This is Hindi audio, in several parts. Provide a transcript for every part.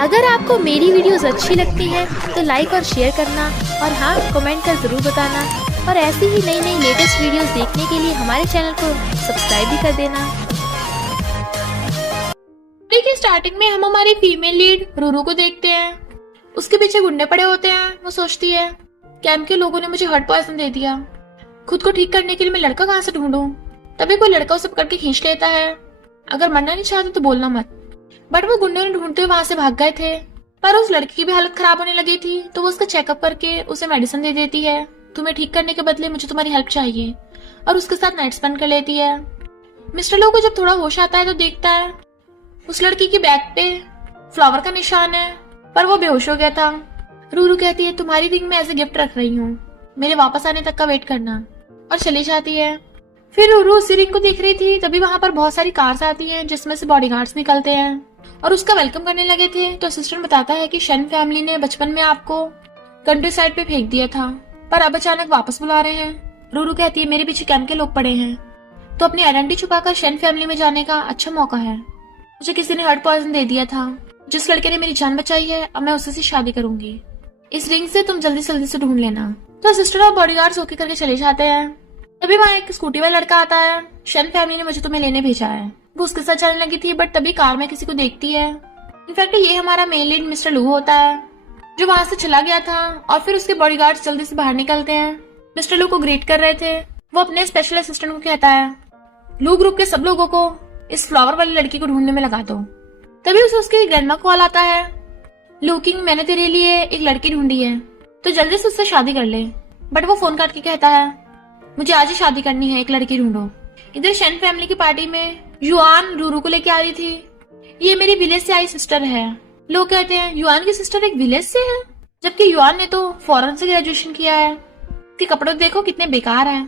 अगर आपको मेरी वीडियोस अच्छी लगती हैं तो लाइक और शेयर करना और हाँ कमेंट कर ज़रूर बताना और ऐसी ही नई नई लेटेस्ट वीडियोस देखने के लिए हमारे चैनल को सब्सक्राइब भी कर देना। देखिए स्टार्टिंग में हम हमारी फीमेल लीड रूरू को देखते हैं। उसके पीछे गुंडे पड़े होते हैं। वो सोचती है कैंप के लोगों ने मुझे हार्ट पॉइजन दे दिया, खुद को ठीक करने के लिए मैं लड़का कहाँ से ढूंढूं। तभी कोई लड़का उसे पकड़ के खींच लेता है। अगर मरना नहीं चाहते तो बोलना मत। बट वो गुंडे ने ढूंढते हुए वहां से भाग गए थे। पर उस लड़की की भी हालत खराब होने लगी थी तो वो उसका चेकअप करके उसे मेडिसिन दे देती है। तुम्हें ठीक करने के बदले मुझे तुम्हारी हेल्प चाहिए, और उसके साथ नाइट स्पेंड कर लेती है। मिस्टर लो को जब थोड़ा होश आता है तो देखता है उस लड़की की बैक पे फ्लावर का निशान है, पर वो बेहोश हो गया था। रूरू कहती है तुम्हारी रिंग में एज ए गिफ्ट रख रही हूँ, मेरे वापस आने तक का वेट करना, और चली जाती है। फिर रूरू उसी रिंग को देख रही थी तभी वहां पर बहुत सारी कार्स आती हैं जिसमें से बॉडीगार्ड्स निकलते हैं और उसका वेलकम करने लगे थे। तो असिस्टेंट बताता है कि शन फैमिली ने बचपन में आपको कंट्री साइड पे फेंक दिया था पर अब अचानक वापस बुला रहे हैं। रूरू कहती है मेरे पीछे कैंप के लोग पड़े हैं तो अपनी आइडेंटिटी छुपाकर शन फैमिली में जाने का अच्छा मौका है। मुझे किसी ने हार्ट पॉइजन दे दिया था, जिस लड़के ने मेरी जान बचाई है अब मैं उसी से शादी करूंगी। इस रिंग से तुम जल्दी से ढूंढ लेना। तो असिस्टेंट और बॉडीगार्ड्स ओके करके चले जाते हैं। तभी वहाँ एक स्कूटी वाला लड़का आता है। शन फैमिली ने मुझे तुम्हें लेने भेजा है। वो उसके साथ चलने लगी थी बट तभी कार में किसी को देखती है। इनफैक्ट ये हमारा मेन लीड मिस्टर लू होता है जो वहां से चला गया था। और फिर उसके बॉडीगार्ड्स जल्दी से बाहर निकलते हैं। मिस्टर लू को ग्रीट कर रहे थे। वो अपने स्पेशल असिस्टेंट को कहता है लू ग्रुप के सब लोगों को इस फ्लावर वाली लड़की को ढूंढने में लगा दो। तभी उसे उसकी ग्रैंडमा कॉल आता है, लू किंग मैंने तेरे लिए एक लड़की ढूंढी है तो जल्दी से उससे शादी कर ले। बट वो फोन काट के कहता है मुझे आज ही शादी करनी है, एक लड़की ढूंढो। इधर शन फैमिली की पार्टी में युआन रूरू को लेके आ रही थी। ये मेरी विलेज से आई सिस्टर है। लोग कहते हैं युआन की सिस्टर एक विलेज से है, जबकि युआन ने तो फॉरेन से ग्रेजुएशन किया है। उसके कपड़े देखो कितने बेकार हैं।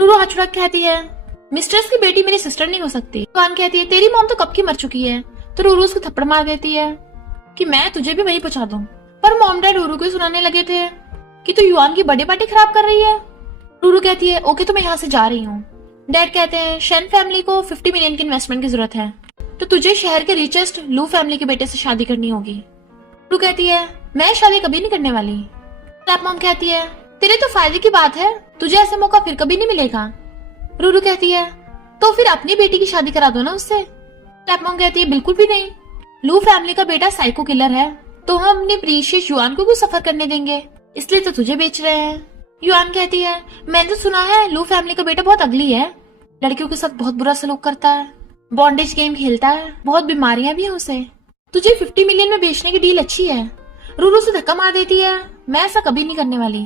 रूरू हाथ छुड़ा कहती है मिस्टर्स की बेटी मेरी सिस्टर नहीं हो सकती। युआन कहती है तेरी मॉम तो कब की मर चुकी है। तो रूरू उसको थप्पड़ मार देती है कि मैं तुझे भी वही पहुंचा दूं। पर मॉम डैड रूरू को सुनाने लगे थे कि तू युआन की बर्थडे पार्टी खराब कर रही है। रूरू कहती है ओके तो मैं यहाँ से जा रही हूँ। डैड कहते हैं शन फैमिली को 50 मिलियन की इन्वेस्टमेंट की जरूरत है तो तुझे शहर के रिचेस्ट लू फैमिली के बेटे से शादी करनी होगी। रूरू कहती है मैं शादी कभी नहीं करने वाली। स्टेप मॉम कहती है तेरे तो फायदे की बात है, तुझे ऐसा मौका फिर कभी नहीं मिलेगा। रूरू कहती है तो फिर अपनी बेटी की शादी करा दो ना उससे। स्टेप मॉम कहती है बिल्कुल भी नहीं, लू फैमिली का बेटा साइको किलर है तो हम अपने प्रीशियस युआन को क्यों सफर करने देंगे, इसलिए तो तुझे बेच रहे हैं। युआन कहती है मैंने तो सुना है लू फैमिली का बेटा बहुत अगली है, लड़कियों के साथ बहुत बुरा सलूक करता है, बॉन्डेज गेम खेलता है, बहुत बीमारियां भी हैं उसे। तुझे 50 मिलियन में बेचने की डील अच्छी है। रूरू से धक्का मार देती है मैं ऐसा कभी नहीं करने वाली।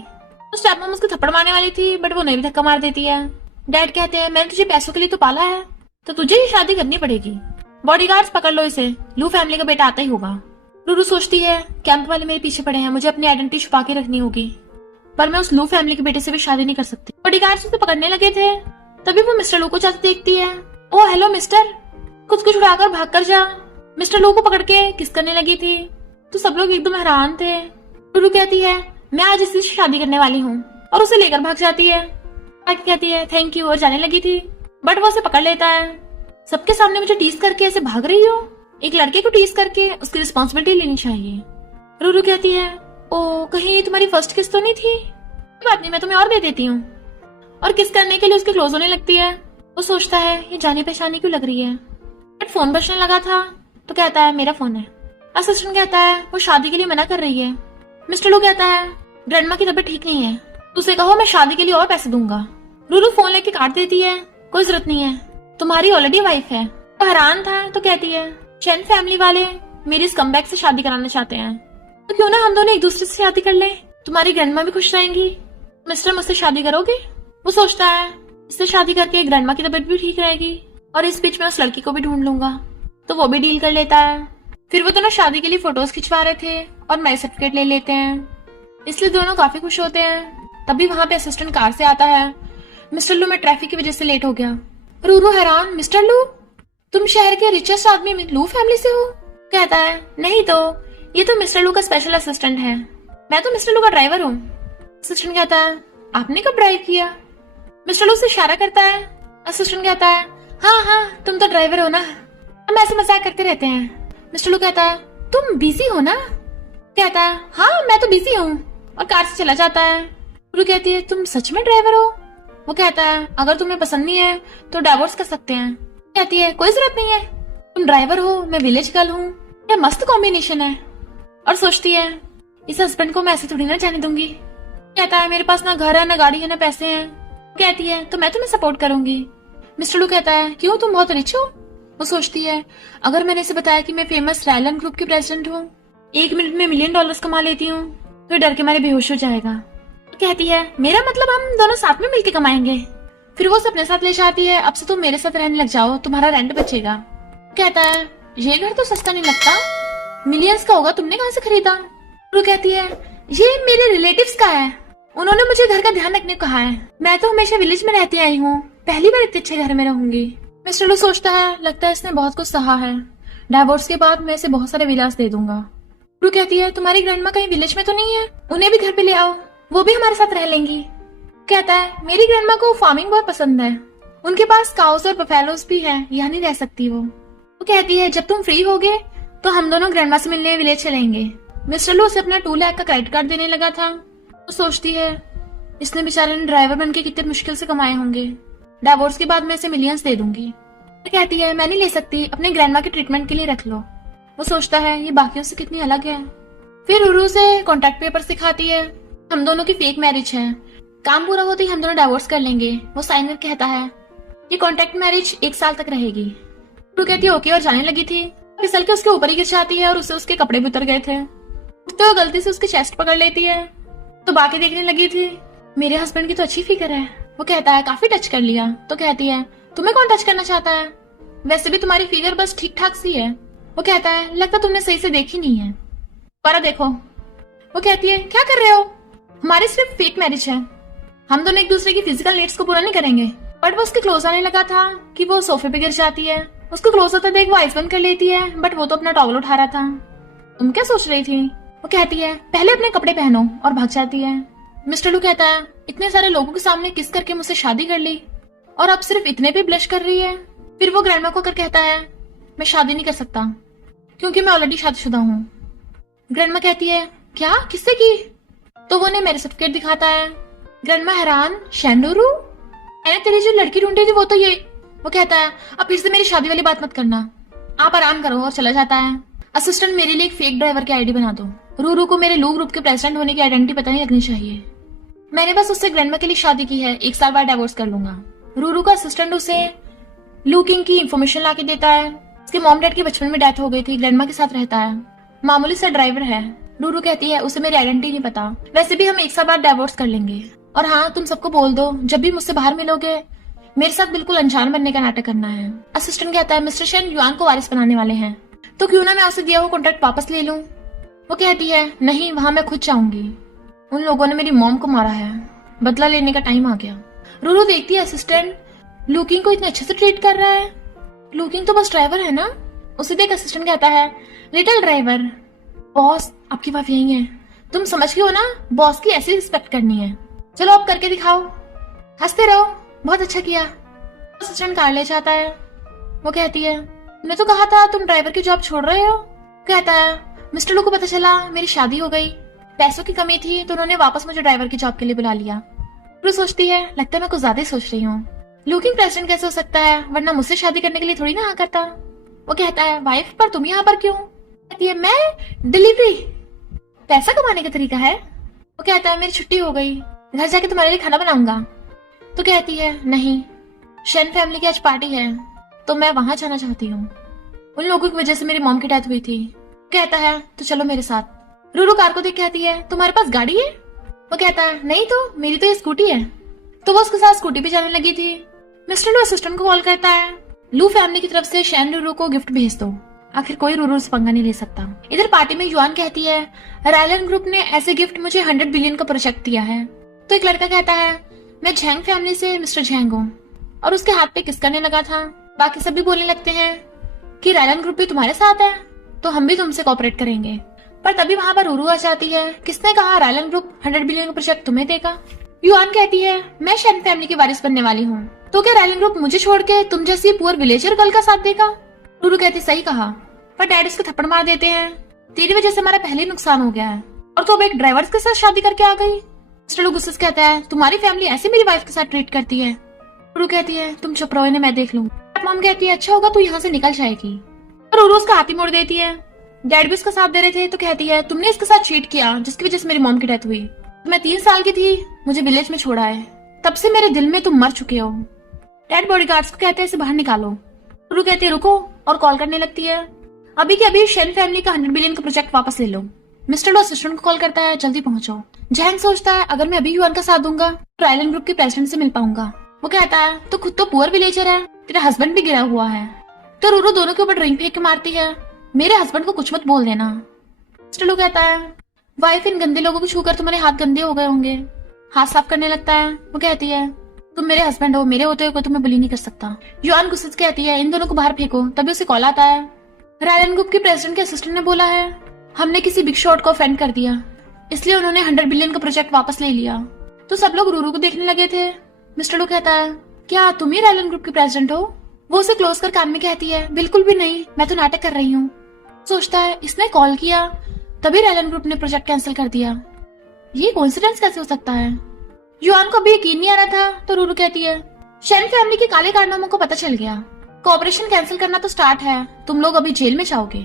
तो स्टेप मॉम उसको थप्पड़ मारने वाली थी बट वो नहीं भी धक्का मार देती है। डैड कहते हैं मैंने तुझे पैसों के लिए तो पाला है तो तुझे ही शादी करनी पड़ेगी। बॉडीगार्ड्स पकड़ लो इसे, लू फैमिली का बेटा आता ही होगा। रूरू सोचती है कैंप वाले मेरे पीछे पड़े हैं, मुझे अपनी आइडेंटिटी छुपा के रखनी होगी, पर मैं उस लू फैमिली के बेटे से भी शादी नहीं कर सकती। बॉडीगार्ड्स उसे पकड़ने लगे थे तभी वो मिस्टर लू को जाते देखती है। ओ हेलो मिस्टर, खुद को छुड़ाकर भाग कर जा। मिस्टर लू को पकड़ के किस करने लगी थी तो सब लोग एकदम हैरान थे। रूरू कहती है मैं आज इसी से शादी करने वाली हूँ और उसे लेकर भाग जाती है। आगे कहती है थैंक यू और जाने लगी थी बट वो उसे पकड़ लेता है। सबके सामने मुझे टीज करके ऐसे भाग रही हो, एक लड़के को टीज करके उसकी रिस्पॉन्सिबिलिटी लेनी चाहिए। रूरू कहती है ओ कहीं ये तुम्हारी फर्स्ट किस तो नहीं थी। बात नहीं मैं तुम्हें और दे देती हूँ, और किस करने के लिए उसके क्लोज होने लगती है। वो सोचता है ये जानी पहचानी क्यों लग रही है। बट फोन बजने लगा था तो कहता है मेरा फोन है। असिस्टेंट कहता है वो शादी के लिए मना कर रही है। मिस्टर लू कहता है ग्रैंडमा की तबीयत ठीक नहीं है, उसे कहो मैं शादी के लिए और पैसे दूंगा। रूरू फोन लेके काट देती है कोई जरूरत नहीं है, तुम्हारी ऑलरेडी वाइफ है। वो हैरान था तो कहती है शन फैमिली वाले मेरी इस कमबैक से शादी कराना चाहते हैं तो क्यों ना हम दोनों एक दूसरे से शादी कर लें, तुम्हारी ग्रैंडमा भी खुश रहेंगी। मिस्टर मुझसे शादी करोगे। वो सोचता है इससे शादी करके ग्रैंडमा की तबीयत भी ठीक रहेगी और इस बीच में उस लड़की को भी ढूंढ लूंगा, तो वो भी डील कर लेता है। फिर वो दोनों शादी के लिए फोटोज खिंचवा रहे थे और मैरिज सर्टिफिकेट ले लेते हैं, इसलिए दोनों काफी खुश होते हैं। तभी वहां पे असिस्टेंट कार से आता है। मिस्टर लू मैं ट्रैफिक की वजह से लेट हो गया। रूरू हैरान मिस्टर लू तुम शहर के रिचेस्ट आदमी लू फैमिली से हो। कहता है नहीं तो ये तो मिस्टर लू का स्पेशल असिस्टेंट है, मैं तो मिस्टर लू का ड्राइवर हूँ। असिस्टेंट कहता है आपने कब ड्राइव किया। मिस्टर लू से इशारा करता है। असिस्टेंट कहता है हाँ हाँ तुम तो ड्राइवर हो ना, हम ऐसे मजाक करते रहते हैं। मिस्टर लू कहता है तुम बिजी हो ना? कहता है हाँ मैं तो बिजी हूँ, और कार से चला जाता है। रूरू कहती है तुम सच में ड्राइवर हो? वो कहता है अगर तुम्हें पसंद नहीं है तो डिवोर्स कर सकते हैं। कहती है कोई जरूरत नहीं है, तुम ड्राइवर हो, मैं विलेज गर्ल हूँ, यह मस्त कॉम्बिनेशन है। और सोचती है इस हस्बैंड को मैं ऐसे थोड़ी ना जाने दूंगी। कहता है मेरे पास ना घर है, ना गाड़ी है, ना पैसे हैं। कहती है तो मैं तुम्हें सपोर्ट करूंगी। मिस्टर लू कहता है क्यों, तुम बहुत रिच हो? वो सोचती है अगर मैंने इसे बताया कि मैं फेमस रायलन ग्रुप की प्रेसिडेंट हूँ, 1 मिनट में $1 मिलियन कमा लेती हूँ, तो डर के मारे बेहोश हो जाएगा। कहती है मेरा मतलब हम दोनों साथ में मिलके कमाएंगे। फिर वो अपने साथ ले जाती है, अब से तुम मेरे साथ रहने लग जाओ, तुम्हारा रेंट बचेगा। कहता है ये घर तो सस्ता नहीं लगता, मिलियंस का होगा, तुमने कहाँ से खरीदा? वो कहती है ये मेरे रिलेटिव्स का है, उन्होंने मुझे घर का ध्यान रखने को कहा है, मैं तो हमेशा विलेज में रहती आई हूँ, पहली बार इतने अच्छे घर में रहूंगी। मिस्टर लू सोचता है लगता है इसने बहुत कुछ सहा है, डिवोर्स के बाद मैं इसे बहुत सारे विलास दे दूंगा। रू कहती है तुम्हारी ग्रैंडमा कहीं विलेज में तो नहीं है, उन्हें भी घर पे ले आओ, वो भी हमारे साथ रह लेंगी। कहता है मेरी ग्रैंडमा को फार्मिंग बहुत पसंद है, उनके पास काउस और बफेलोस भी है, यहाँ नहीं रह सकती वो कहती है जब तुम फ्री होगे तो हम दोनों ग्रैंडमा से मिलने विलेज चलेंगे। मिस्टर लू उसे अपना 2 लाख का क्रेडिट कार्ड देने लगा था। तो सोचती है इसने बेचारे ने ड्राइवर बनके कितने मुश्किल से कमाए होंगे, डिवोर्स के बाद मैं इसे मिलियंस दे दूंगी। कहती है मैं नहीं ले सकती, अपने ग्रैंडमा के ट्रीटमेंट के लिए रख लो। वो सोचता है ये बाकियों से कितनी अलग है। फिर रूरू से कॉन्ट्रैक्ट पेपर सिखाती है, हम दोनों की फेक मैरिज है, काम पूरा होते ही हम दोनों डिवोर्स कर लेंगे। वो साइनर कहता है ये कॉन्ट्रैक्ट मैरिज 1 साल तक रहेगी। रूरू कहती है ओके, और जाने लगी थी, फिसल के उसके ऊपर ही गिर जाती है और उससे उसके कपड़े भी उतर गए थे। तो गलती से उसकी चेस्ट पकड़ लेती है, तो बाकी देखने लगी थी, मेरे हस्बैंड की तो अच्छी फिगर है। वो कहता है काफी टच कर लिया। तो कहती है तुम्हें कौन टच करना चाहता है, वैसे भी तुम्हारी फिगर बस ठीक ठाक सी है। वो कहता है लगता तुमने सही से देखी नहीं है, पर देखो। वो कहती है क्या कर रहे हो, हमारी सिर्फ फेक मैरिज है, हम दोनों एक दूसरे की फिजिकल नीड्स को पूरा नहीं करेंगे। बट वो उसके क्लोज आने लगा था कि वो सोफे पे गिर जाती है, उसको क्लोज होता देख वो आइस बंद कर लेती है, बट वो तो अपना टॉवल उठा रहा था। तुम क्या सोच रही थी? वो कहती है पहले अपने कपड़े पहनो, और भाग जाती है। मिस्टर लू कहता है इतने सारे लोगों के सामने किस करके मुझसे शादी कर ली, और अब सिर्फ इतने पे ब्लश कर रही है। फिर वो ग्रैंडमा को कर कहता है मैं शादी नहीं कर सकता क्योंकि मैं ऑलरेडी शादीशुदा हूँ। ग्रैंडमा कहती है क्या, किससे की? तो वो उन्हें मैरिज सर्टिफिकेट दिखाता है। ग्रैंडमा हैरान, शेंडोरू मैंने तेरी जो लड़की ढूंढी थी वो तो ये। वो कहता है अब फिर से मेरी शादी वाली बात मत करना, आप आराम करो, और चला जाता है। असिस्टेंट मेरे लिए एक फेक ड्राइवर की आईडी बना दो, रूरू को मेरे लू ग्रुप के प्रेसिडेंट होने की आइडेंटिटी पता नहीं लगनी चाहिए, मैंने बस उससे ग्रैंडमा के लिए शादी की है, 1 साल बाद डिवोर्स कर लूंगा। रूरू का असिस्टेंट उसे लू किंग की इंफॉर्मेशन लाके देता है, उसके मॉम डैड की बचपन में डेथ हो गई थी, ग्रैंडमा के साथ रहता है, मामूली सा ड्राइवर है। रूरू कहती है उसे मेरी आइडेंटिटी नहीं पता, वैसे भी हम 1 साल बाद डिवोर्स कर लेंगे, और हाँ तुम सबको बोल दो जब भी मुझसे बाहर मिलोगे मेरे साथ बिल्कुल अनजान बनने का नाटक करना है। असिस्टेंट कहता है मिस्टर शेन युआन को वारिस बनाने वाले हैं, तो क्यों ना मैं उसे दिया हुआ कॉन्ट्रैक्ट वापस ले लूं। वो कहती है नहीं, वहां मैं खुद चाहूंगी, उन लोगों ने मेरी मॉम को मारा है, बदला लेने का टाइम आ गया। रूरू देखती है असिस्टेंट लूकिंग को इतने अच्छे से ट्रीट कर रहा है, लूकिंग तो बस ड्राइवर है ना। उसे देख असिस्टेंट कहता है लिटिल ड्राइवर, बॉस आपकी वाइफ यही है, तुम समझ गए हो ना, बॉस की ऐसी रिस्पेक्ट करनी है, चलो अब करके दिखाओ, हंसते रहो, बहुत अच्छा किया। असिस्टेंट कार ले जाता है। वो कहती है मैंने तो कहा था तुम ड्राइवर की जॉब छोड़ रहे हो। कहता है मिस्टर लू को पता चला मेरी शादी हो गई, पैसों की कमी थी तो उन्होंने वापस मुझे ड्राइवर की जॉब के लिए बुला लिया। लू सोचती है लगता है मैं कुछ ज्यादा ही सोच रही हूँ, लूकिंग प्रेसिडेंट कैसे हो सकता है, वरना मुझसे शादी करने के लिए थोड़ी ना हाँ करता। वो कहता है वाइफ पर तुम यहाँ पर क्यों? कहती है मैं डिलीवरी, पैसा कमाने का तरीका है। वो कहता है मेरी छुट्टी हो गई, घर जाके तुम्हारे लिए खाना बनाऊंगा। तो कहती है नहीं, शेन फैमिली की आज पार्टी है तो मैं वहां जाना चाहती हूँ, उन लोगों की वजह से मेरी मॉम की डेथ हुई थी। कहता है तो चलो मेरे साथ। रूरू कार को देख कहती है तुम्हारे पास गाड़ी है? वो कहता है नहीं तो मेरी तो ये स्कूटी है। तो वो उसके साथ स्कूटी पे जाने लगी थी। मिस्टर लू असिस्टेंट को कॉल करता है, लू फैमिली की तरफ से शेन रूरू को गिफ्ट भेज दो, आखिर कोई रूरू से पंगा नहीं ले सकता। इधर पार्टी में युआन कहती है रायलन ग्रुप ने ऐसे गिफ्ट मुझे 100 बिलियन का प्रोजेक्ट दिया है। तो एक लड़का कहता है मैं झैंग फैमिली से मिस्टर झैंग हूँ, और उसके हाथ पे किस करने लगा था। बाकी सब भी बोलने लगते हैं कि रायलन ग्रुप भी तुम्हारे साथ है तो हम भी तुमसे कोऑपरेट करेंगे। पर तभी वहां पर रूरू आ जाती है, किसने कहा रायलन ग्रुप 100 बिलियन का प्रोजेक्ट तुम्हें देगा। युआन कहती है मैं शेन फैमिली की वारिस बनने वाली हूँ, तो क्या रायलन ग्रुप मुझे छोड़ के तुम जैसी पुअर विलेजर गर्ल का साथ देगा। रूरू कहती सही कहा, पर डैड उसको थप्पड़ मार देते हैं। तेरी वजह से हमारा पहले ही नुकसान हो गया है और तू अब एक ड्राइवर के साथ शादी करके आ गई। मिस्टर लू गुस्से से कहता है, तुम्हारी फैमिली ऐसे मेरी वाइफ के साथ ट्रीट करती है। रूरू कहती है, तुम चुप रहो, इन्हें मैं देख लूंगी। मॉम कहती है, अच्छा होगा तू यहाँ से निकल जाएगी। और रूरू उसका हाथ ही मोड़ देती है। डैड भी उसका साथ दे रहे थे तो कहती है, तुमने इसके साथ चीट किया जिसकी वजह से मेरी मॉम की डेथ हुई। मैं 3 साल की थी, मुझे विलेज में छोड़ा है, तब से मेरे दिल में तुम मर चुके हो। डैड बॉडीगार्ड्स को कहते हैं, इसे बाहर निकालो। रूरू कहती है, रुको, और कॉल करने लगती है, अभी के अभी शेन फैमिली का 100 बिलियन का प्रोजेक्ट वापस ले लो। मिस्टर लू असिस्टेंट को कॉल करता है, जल्दी पहुंचो। जैंग सोचता है, अगर मैं अभी युआन का साथ दूंगा तो रायलन ग्रुप के प्रेसिडेंट से मिल पाऊंगा। वो कहता है, तो खुद तो पुअर विलेजर है, तेरा हस्बैंड भी गिरा हुआ है। तो रूरू दोनों के ऊपर ड्रिंक फेंक के मारती है, मेरे हस्बैंड को कुछ मत बोल देना। मिस्टर लू कहता है, वाइफ, इन गंदे लोगों को छूकर तुम्हारे हाथ गंदे हो गए होंगे। हाथ साफ करने लगता है। वो कहती है, तुम मेरे हस्बैंड हो, मेरे होते हुए तुम्हें बुली नहीं कर सकता। युआन गुस्से से कहती है, इन दोनों को बाहर फेंको। तभी उसे कॉल आता है, रायलन ग्रुप के प्रेसिडेंट के असिस्टेंट ने बोला है, हमने किसी बिग शॉट को ऑफेंड कर दिया, इसलिए उन्होंने 100 बिलियन का प्रोजेक्ट वापस ले लिया। तो सब लोग रूरू को देखने लगे थे। मिस्टर लू कहता है, क्या तुम ही रायलन ग्रुप के प्रेसिडेंट हो? वो उसे क्लोज कर कान में कहती है, बिल्कुल भी नहीं, मैं तो नाटक कर रही हूँ। सोचता है, इसने कॉल किया तभी रायलन ग्रुप ने प्रोजेक्ट कैंसिल कर दिया। ये कोइंसिडेंस कैसे हो सकता है? युआन को अभी यकीन नहीं आ रहा था तो रूरू कहती है, शेन फैमिली के काले कारनामों को पता चल गया, कोऑपरेशन कैंसिल करना तो स्टार्ट है, तुम लोग अभी जेल में जाओगे।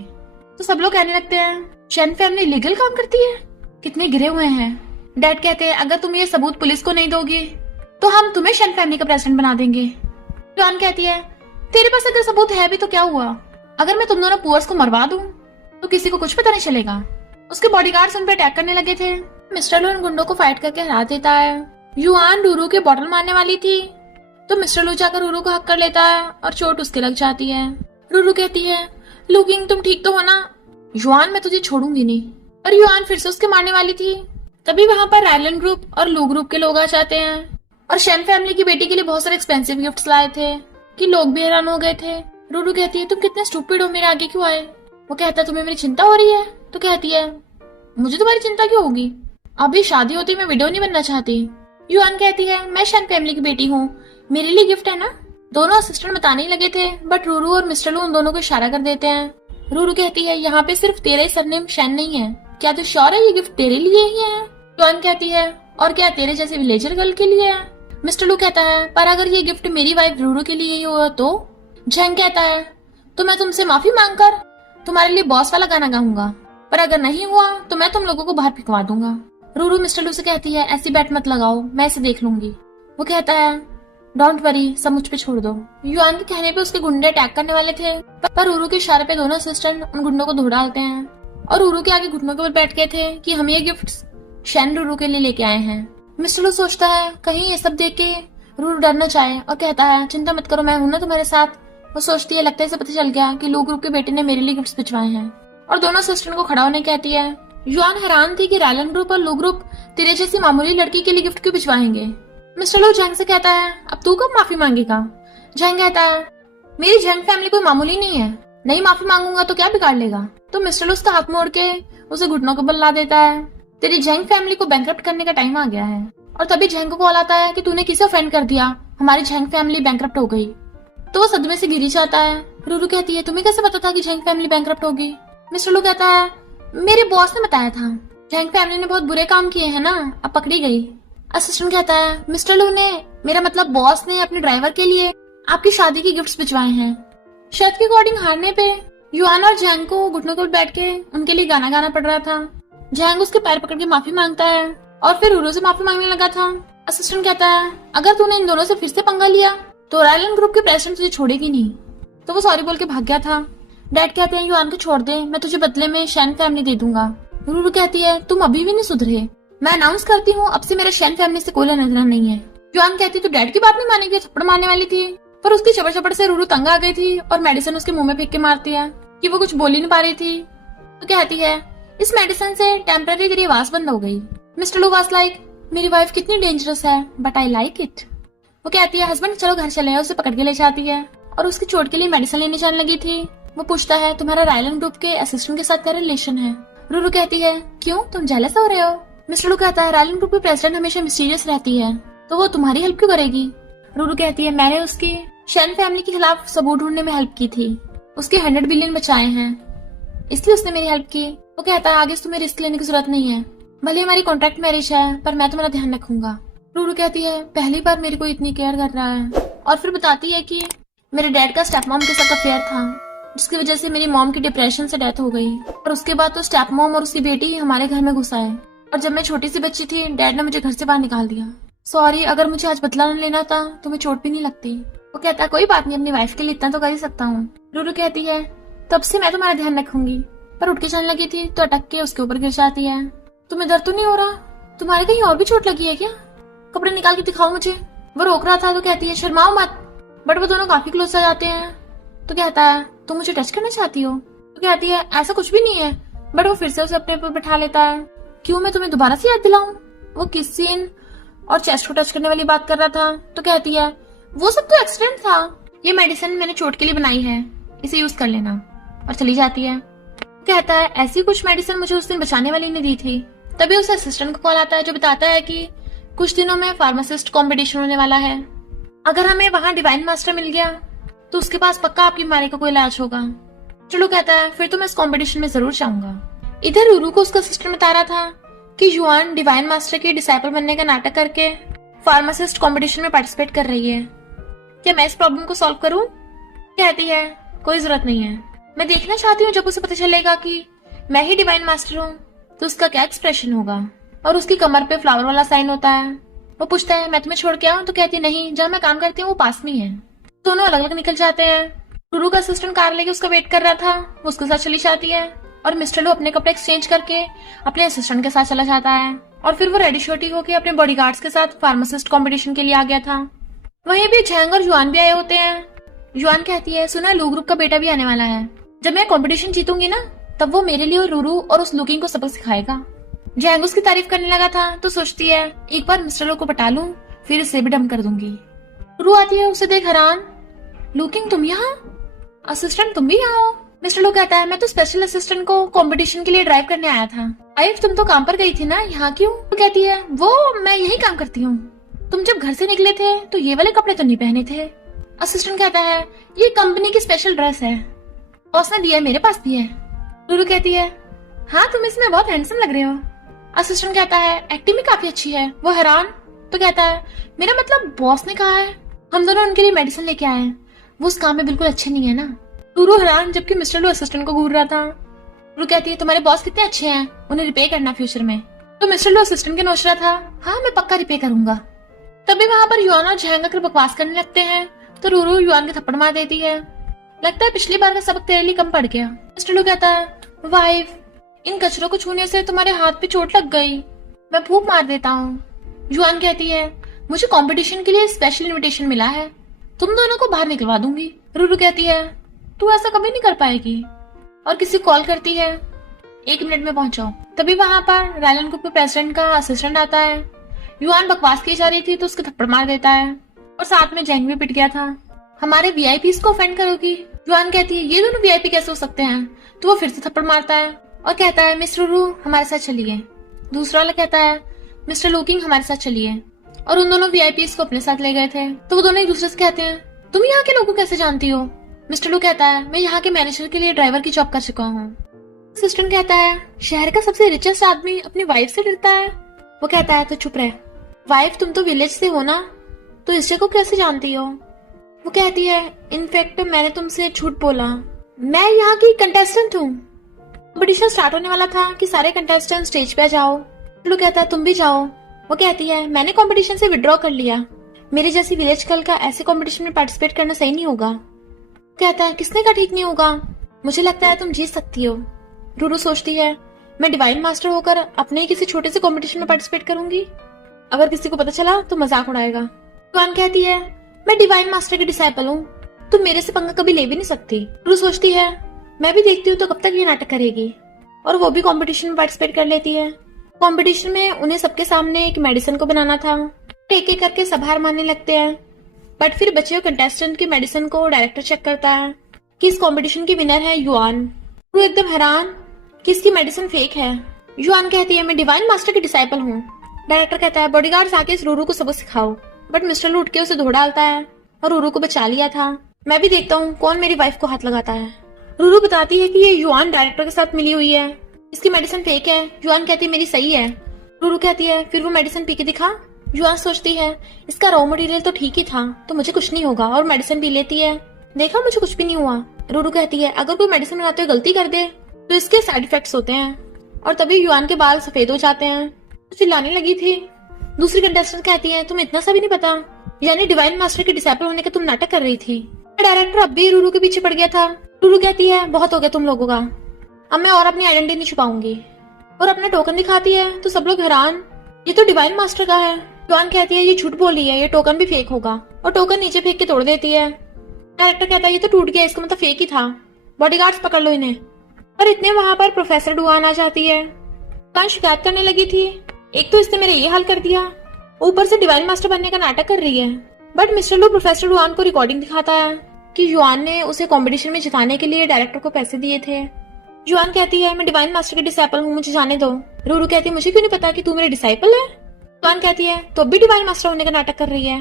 तो सब लोग कहने लगते हैं, शेन फैमिली लीगल काम करती है, कितने गिरे हुए हैं। डैड कहते हैं, अगर तुम ये सबूत पुलिस को नहीं दोगी तो हम तुम्हें शेन फैमिली का प्रेसिडेंट बना देंगे। युआन कहती है, तेरे पास अगर सबूत है भी तो क्या हुआ, अगर मैं तुम दोनों पुअर्स को मरवा दूं तो किसी को कुछ पता नहीं चलेगा। उसके बॉडीगार्ड्स उन पे अटैक करने लगे थे। मिस्टर लू उन गुंडों को फाइट करके हरा देता है। युआन रूरू के बॉटल मारने वाली थी तो मिस्टर लू जाकर रूरू को हक कर लेता है और चोट उसके लग जाती है। रूरू कहती है, लू किंग, तुम ठीक तो हो ना? युआन, मैं तुझे छोड़ूंगी नहीं। और युआन फिर से उसके मारने वाली थी, तभी वहां पर रायलन ग्रुप और लू ग्रुप के लोग आ जाते हैं और शेन फैमिली की बेटी के लिए बहुत सारे एक्सपेंसिव गिफ्ट्स लाए थे कि लोग भी हैरान हो गए थे। रूरू कहती है, तुम कितने स्टूपिड हो, मेरे आगे क्यों आए? वो कहता है, तुम्हें मेरी चिंता हो रही है? तो कहती है, मुझे तुम्हारी चिंता क्यों होगी, अभी शादी होती मैं विडो नहीं बनना चाहती। युआन कहती है, मैं शेन फैमिली की बेटी हूँ, मेरे लिए गिफ्ट है ना। दोनों असिस्टेंट बताने ही लगे थे बट रूरू और मिस्टर लू उन दोनों को इशारा कर देते हैं। रूरू कहती है, यहाँ पे सिर्फ तेरा ही सरनेम शेन नहीं है, क्या तू श्योर है ये गिफ्ट तेरे लिए ही है? युआन कहती है, और क्या तेरे जैसे विलेजर गर्ल के लिए है? मिस्टर लू कहता है, पर अगर ये गिफ्ट मेरी वाइफ रूरू के लिए ही हुआ तो? जैंग कहता है, तो मैं तुमसे माफी मांगकर तुम्हारे लिए बॉस वाला गाना गाऊंगा, पर अगर नहीं हुआ तो मैं तुम लोगों को बाहर फेंकवा दूंगा। रूरू मिस्टर लू से कहती है, ऐसी बैट मत लगाओ, मैं इसे देख लूंगी। वो कहता है, डोंट वरी, सब मुझ पे छोड़ दो। युआन के कहने पे उसके गुंडे अटैक करने वाले थे पर रूरू के इशारे पे दोनों असिस्टेंट उन गुंडों को धो डालते हैं और रूरू के आगे घुटनों के ऊपर बैठ गए थे कि हम ये गिफ्ट्स शेन रूरू के लिए लेके आए हैं। मिस्टर लू सोचता है कहीं ये सब देख के रूरू डर न जाए और कहता है, चिंता मत करो, मैं हूं ना तुम्हारे साथ। वो सोचती है, लगता है इसे पता चल गया कि लू ग्रुप के बेटे ने मेरे लिए गिफ्ट्स भिजवाए हैं और दोनों असिस्टेंट को खड़ा होने कहती है। युआन हैरान थी कि रायलन ग्रुप और लू ग्रुप तेरे जैसी मामूली लड़की के लिए गिफ्ट क्यों भिजवाएंगे। मिस्टर लू जैंग से कहता है, अब तू कब माफी मांगेगा? जैंग कहता है, मेरी जैंग फैमिली कोई मामूली नहीं है, नहीं माफी मांगूंगा तो क्या बिगाड़ लेगा? तो मिस्टर लू उसका हाथ मोड़ के उसे घुटनों के बल ला देता है। तेरी जैंग फैमिली को बैंकरप्ट करने का टाइम आ गया है। और तभी जैंग को कॉल आता है कि तूने किसे ऑफेंड कर दिया, हमारी जैंग फैमिली बैंकरप्ट हो गई। तो वो सदमे से गिरी जाता है। रूरू कहती है, तुम्हें कैसे पता था कि जैंग फैमिली बैंकरप्ट होगी? मिस्टर लू कहता है, मेरे बॉस ने बताया था, जैंग फैमिली ने बहुत बुरे काम किए हैं ना, अब पकड़ी गई। असिस्टेंट कहता है, मिस्टर लू ने, मेरा मतलब बॉस ने अपने ड्राइवर के लिए आपकी शादी की गिफ्ट्स भिजवाए हैं। शर्त के अकॉर्डिंग हारने पे युआन और जैंग को घुटनों पर बैठ के उनके लिए गाना गाना पड़ रहा था। जैंग उसके पैर पकड़ के माफी मांगता है और फिर रूरू से माफी मांगने लगा था। असिस्टेंट कहता है, अगर तूने इन दोनों से फिर से पंगा लिया तो रायलन ग्रुप के प्रेसिडेंट तुझे छोड़ेगी नहीं। तो वो सॉरी बोल के भाग गया था। डैड कहते हैं, युआन को छोड़ दे, मैं तुझे बदले में शेन फैमिली दे दूंगा। रूरू कहती है, तुम अभी भी नहीं सुधरे, मैं अनाउंस करती हूँ अब से मेरा शेन फैमिली से कोई लेना देना नहीं है। युआन कहती, तो डैड की बात नहीं मानेगी, थप्पड़ मारने वाली थी, पर उसकी चपड़ चपड़ से रूरू तंग आ गई थी और मेडिसिन उसके मुंह में फेंक के मारती है कि वो कुछ बोल ही नहीं पा रही थी। तो कहती है, इस मेडिसिन से टेम्पररी तेरी आवाज बंद हो गई। मिस्टर लू वाज लाइक, मेरी वाइफ कितनी डेंजरस है बट आई लाइक इट। वो कहती है, हस्बैंड चलो घर चले, उसे पकड़ के ले जाती है और उसकी चोट के लिए मेडिसिन लेने जाने लगी थी। वो पूछता है, तुम्हारा रायलन ग्रुप के असिस्टेंट के साथ क्या रिलेशन है? रूरू कहती है, क्यों तुम जेलस हो रहे हो? मिस्टर लू कहता है, रायलन ग्रुप की प्रेसिडेंट हमेशा मिस्टीरियस रहती है तो वो तुम्हारी हेल्प क्यों करेगी? रूरू कहती है, मैंने उसकी शेन फैमिली के खिलाफ सबूत ढूंढने में हेल्प की थी, उसके 100 बिलियन बचाए हैं। इसलिए उसने मेरी हेल्प की। वो कहता है आगे से तुम्हें रिस्क लेने की जरूरत नहीं है, भले हमारी कॉन्ट्रैक्ट मैरिज है पर मैं तुम्हारा ध्यान रखूंगा। रूरू कहती है पहली बार मेरी कोई इतनी केयर कर रहा है, और फिर बताती है कि मेरे डैड का स्टेप मॉम के साथ अफेयर था, जिसकी वजह से मेरी मॉम की डिप्रेशन से डेथ हो गई, और उसके बाद तो स्टेप मॉम और उसकी बेटी हमारे घर में घुस आए, और जब मैं छोटी सी बच्ची थी डैड ने मुझे घर से बाहर निकाल दिया। सॉरी, अगर मुझे आज बदला न लेना था तो मैं चोट भी नहीं लगती। वो कहता है कोई बात नहीं, अपनी वाइफ के लिए इतना तो कर ही सकता हूँ। रूरू कहती है तब से मैं तुम्हारा ध्यान रखूंगी, पर उठ के चलने लगी थी तो अटक के उसके ऊपर गिर जाती है। तुम्हें दर्द तो नहीं हो रहा? तुम्हारे कहीं और भी चोट लगी है क्या? कपड़े निकाल के दिखाओ मुझे। वो रोक रहा था तो कहती है शर्माओ मत, बट वो दोनों काफी क्लोज आ जाते हैं। तो कहता है तुम मुझे टच करना चाहती हो? तो कहती है ऐसा कुछ भी नहीं है, बट वो फिर से उसे अपने ऊपर बैठा लेता है। क्यों, मैं तुम्हें दोबारा से याद दिलाऊं? वो किस सीन और चेस्ट को टच करने वाली बात कर रहा था। तो कहती है वो सब तो एक्सीडेंट था, ये मेडिसिन मैंने चोट के लिए बनाई है, इसे यूज कर लेना, और चली जाती है। कहता है ऐसी कुछ मेडिसिन मुझे उस दिन बचाने वाली ने दी थी। तभी उसे असिस्टेंट का कॉल आता है जो बताता है कि कुछ दिनों में फार्मासिस्ट कंपटीशन होने वाला है, अगर हमें वहां डिवाइन मास्टर मिल गया तो उसके पास पक्का आपकी बीमारी का कोई इलाज होगा। चलो कहता है फिर तो मैं इस कंपटीशन में जरूर जाऊंगा। इधर रूरू को उसका सिस्टर बता रहा था कि जुआन डिवाइन मास्टर की डिसाइपल बनने का नाटक करके फार्मासिस्ट कंपटीशन में पार्टिसिपेट कर रही है, क्या मैं इस प्रॉब्लम को सॉल्व करूं? कहती है कोई जरूरत नहीं है, मैं देखना चाहती हूँ जब उसे पता चलेगा कि मैं ही डिवाइन मास्टर हूँ तो उसका क्या एक्सप्रेशन होगा। और उसकी कमर पे फ्लावर वाला साइन होता है। वो पूछता है मैं तुम्हें छोड़ के आऊं? तो कहती नहीं, जहाँ मैं काम करती हूँ वो पास में है। दोनों अलग अलग निकल जाते हैं। रूरू का असिस्टेंट कार लेके उसका वेट कर रहा था, वो उसके साथ चली जाती है, और मिस्टर लो अपने कपड़े एक्सचेंज करके अपने असिस्टेंट के साथ चला जाता है, और फिर वो रेडी शोटी होकर अपने बॉडीगार्ड्स के साथ फार्मासिस्ट कंपटीशन के लिए आ गया था। वहीं भी झैंग और जुआन भी आए होते हैं। जुआन कहती है सुना लू ग्रुप का बेटा भी आने वाला है, जब मैं कंपटीशन जीतूंगी ना तब वो मेरे लिए रूरू और उस लुकिंग को सबक सिखाएगा। जैंग उसकी तारीफ करने लगा था तो सोचती है एक बार मिस्टर लो को पटा लूं, फिर इसे भी डम कर दूंगी। रू आती है, उसे देख हैरान, लुकिंग तुम यहाँ? असिस्टेंट तुम भी यहाँ हो? मिस्टर लो कहता है मैं तो स्पेशल असिस्टेंट को कंपटीशन के लिए ड्राइव करने आया था। आइफ तुम तो काम पर गई थी ना, यहाँ क्यों? वो कहती है वो मैं यही काम करती हूँ, तुम जब घर से निकले थे तो ये वाले कपड़े तो नहीं पहने थे। असिस्टेंट कहता है ये कंपनी की स्पेशल ड्रेस है, बॉस ने दिया है, मेरे पास भी है। रूरू कहती है हाँ तुम इसमें बहुत हैंडसम लग रहे हो। असिस्टेंट कहता है एक्टिंग भी काफी अच्छी है। वो हैरान, तो कहता है मेरा मतलब बॉस ने कहा है, हम दोनों उनके लिए मेडिसिन लेके आए हैं, वो उस काम में बिल्कुल अच्छे नहीं है ना। रूरू हैरान, जबकि मिस्टर लो असिस्टेंट को घूर रहा था। रूरू कहती है तुम्हारे बॉस कितने अच्छे हैं, उन्हें रिपे करना फ्यूचर में। तो मिस्टर लो असिस्टेंट के नोच रहा था हाँ मैं पक्का रिपे करूंगा। तभी वहां पर युआन और झैंग आकर बकवास करने लगते हैं, तो रूरू युआन के थप्पड़ मार देती है। लगता है पिछली बार का सबक तेरे लिए कम पड़ गया। मिस्टर लो कहता है वाइफ इन कचरों को छूने से तुम्हारे हाथ पे चोट लग गई, मैं फूंक मार देता हूँ। जुआन कहती है मुझे कंपटीशन के लिए स्पेशल इनविटेशन मिला है, तुम दोनों को बाहर निकलवा दूंगी। रूरू कहती है तू ऐसा कभी नहीं कर पाएगी, और किसी कॉल करती है 1 मिनट में पहुंचाओ। तभी वहां पर रायलन ग्रुप के प्रेसिडेंट का असिस्टेंट आता है। युआन बकवास की जा रही थी तो उसके थप्पड़ मार देता है, और साथ में जैंग भी पिट गया था। हमारे वीआईपीज को ऑफेंड करोगी? जुआन कहती है ये दोनों वीआईपी कैसे हो सकते हैं? तो वो फिर से थप्पड़ मारता है और कहता है मिस्टर रूरू हमारे साथ चलिए। दूसरा वाला कहता है मिस्टर लुकिंग हमारे साथ चलिए, और उन दोनों वीआईपीज को अपने साथ ले गए थे। तो वो दोनों एक दूसरे से कहते हैं तुम यहाँ के लोगों को कैसे जानती हो? मिस्टर लू कहता है मैं यहाँ के मैनेजर के लिए ड्राइवर की जॉब कर चुका हूँ। असिस्टेंट कहता है शहर का सबसे रिचेस्ट आदमी अपनी वाइफ से डरता है। वो कहता है तो चुप रह, वाइफ तुम तो विलेज से हो ना, तो इस जगह को कैसे जानती हो? वो कहती है इनफैक्ट मैंने तुमसे झूठ बोला, मैं यहाँ की कंटेस्टेंट हूँ। कंपटीशन स्टार्ट होने वाला था कि सारे कंटेस्टेंट स्टेज पे जाओ। लू कहता है तुम भी जाओ। वो कहती है मैंने कंपटीशन से विड्रॉ कर लिया, मेरे जैसी विलेज गर्ल का ऐसे कंपटीशन में पार्टिसिपेट करना सही नहीं होगा। कहता है किसने कहा ठीक नहीं होगा, मुझे लगता है तुम जीत सकती हो। रूरू सोचती है मैं डिवाइन मास्टर होकर अपने ही किसी छोटे से कंपटीशन में पार्टिसिपेट करूंगी, अगर किसी को पता चला तो मजाक उड़ाएगा। जुआन कहती है मैं डिवाइन मास्टर की डिसाइपल हूँ, तुम मेरे से पंगा कभी ले भी नहीं सकती। रूरू सोचती है मैं भी देखती हूँ तो कब तक ये नाटक करेगी, और वो भी कंपटीशन में पार्टिसिपेट कर लेती है। कंपटीशन में उन्हें सबके सामने एक मेडिसिन को बनाना था। एक एक करके सब हार मानने लगते हैं, बट फिर बचे हुए कंटेस्टेंट की मेडिसिन को डायरेक्टर चेक करता है कि इस कंपटीशन की विनर है युआन। वो एकदम हैरान कि इसकी मेडिसिन फेक है। युआन कहती है मैं डिवाइन मास्टर की डिसाइपल हूँ। डायरेक्टर कहता है बॉडीगार्ड्स आके इस रूरू को सबक सिखाओ, बट मिस्टर लू उठ के उसे धो डालता है और रूरू को बचा लिया था। मैं भी देखता हूँ कौन मेरी वाइफ को हाथ लगाता है। रूरू बताती है कि ये युआन डायरेक्टर के साथ मिली हुई है, इसकी मेडिसिन फेक है। युआन कहती है मेरी सही है। रूरू कहती है फिर वो मेडिसिन पी के दिखा। युआन सोचती है इसका रॉ मटेरियल तो ठीक ही था, तो मुझे कुछ नहीं होगा, और मेडिसिन पी लेती है। देखा मुझे कुछ भी नहीं हुआ। रूरू कहती है अगर कोई मेडिसिन बनाते हुए गलती कर दे तो इसके साइड इफेक्ट्स होते हैं। और तभी युआन के बाल सफेद हो जाते हैं। चिल्लाने लगी थी। दूसरी कंटेस्टेंट कहती है तुम इतना सा भी नहीं पता, यानी डिवाइन मास्टर के डिसाइपल होने का तुम नाटक कर रही थी। डायरेक्टर अब भी रूरू के पीछे पड़ गया था। रूरू कहती है बहुत हो गया तुम लोगों का, अब मैं और अपनी आइडेंटिटी नहीं छुपाऊंगी, और अपना टोकन दिखाती है तो सब लोग हैरान, ये तो डिवाइन मास्टर का है। युआन कहती है ये झूठ बोल रही है, ये टोकन भी फेक होगा, और टोकन नीचे फेंक के तोड़ देती है। डायरेक्टर कहता है ये तो टूट गया, इसका मतलब फेक ही था, बॉडीगार्ड्स पकड़ लो इन्हें। पर इतने वहां पर प्रोफेसर डुआन आ जाती है। युआन शिकायत करने लगी थी, एक तो इसने मेरा ये हाल कर दिया, ऊपर से डिवाइन मास्टर बनने का नाटक कर रही है। बट मिस्टर लू प्रोफेसर डुआन को रिकॉर्डिंग दिखाता है कि युआन ने उसे कंपटीशन में जिताने के लिए डायरेक्टर को पैसे दिए थे। युआन कहती है मैं डिवाइन मास्टर की डिसाइपल हूँ, मुझे जाने दो। रूरू कहती है मुझे क्यों नहीं पता कि तू मेरे डिसाइपल है। युआन कहती है तो अब भी डिवाइन मास्टर होने का नाटक कर रही है।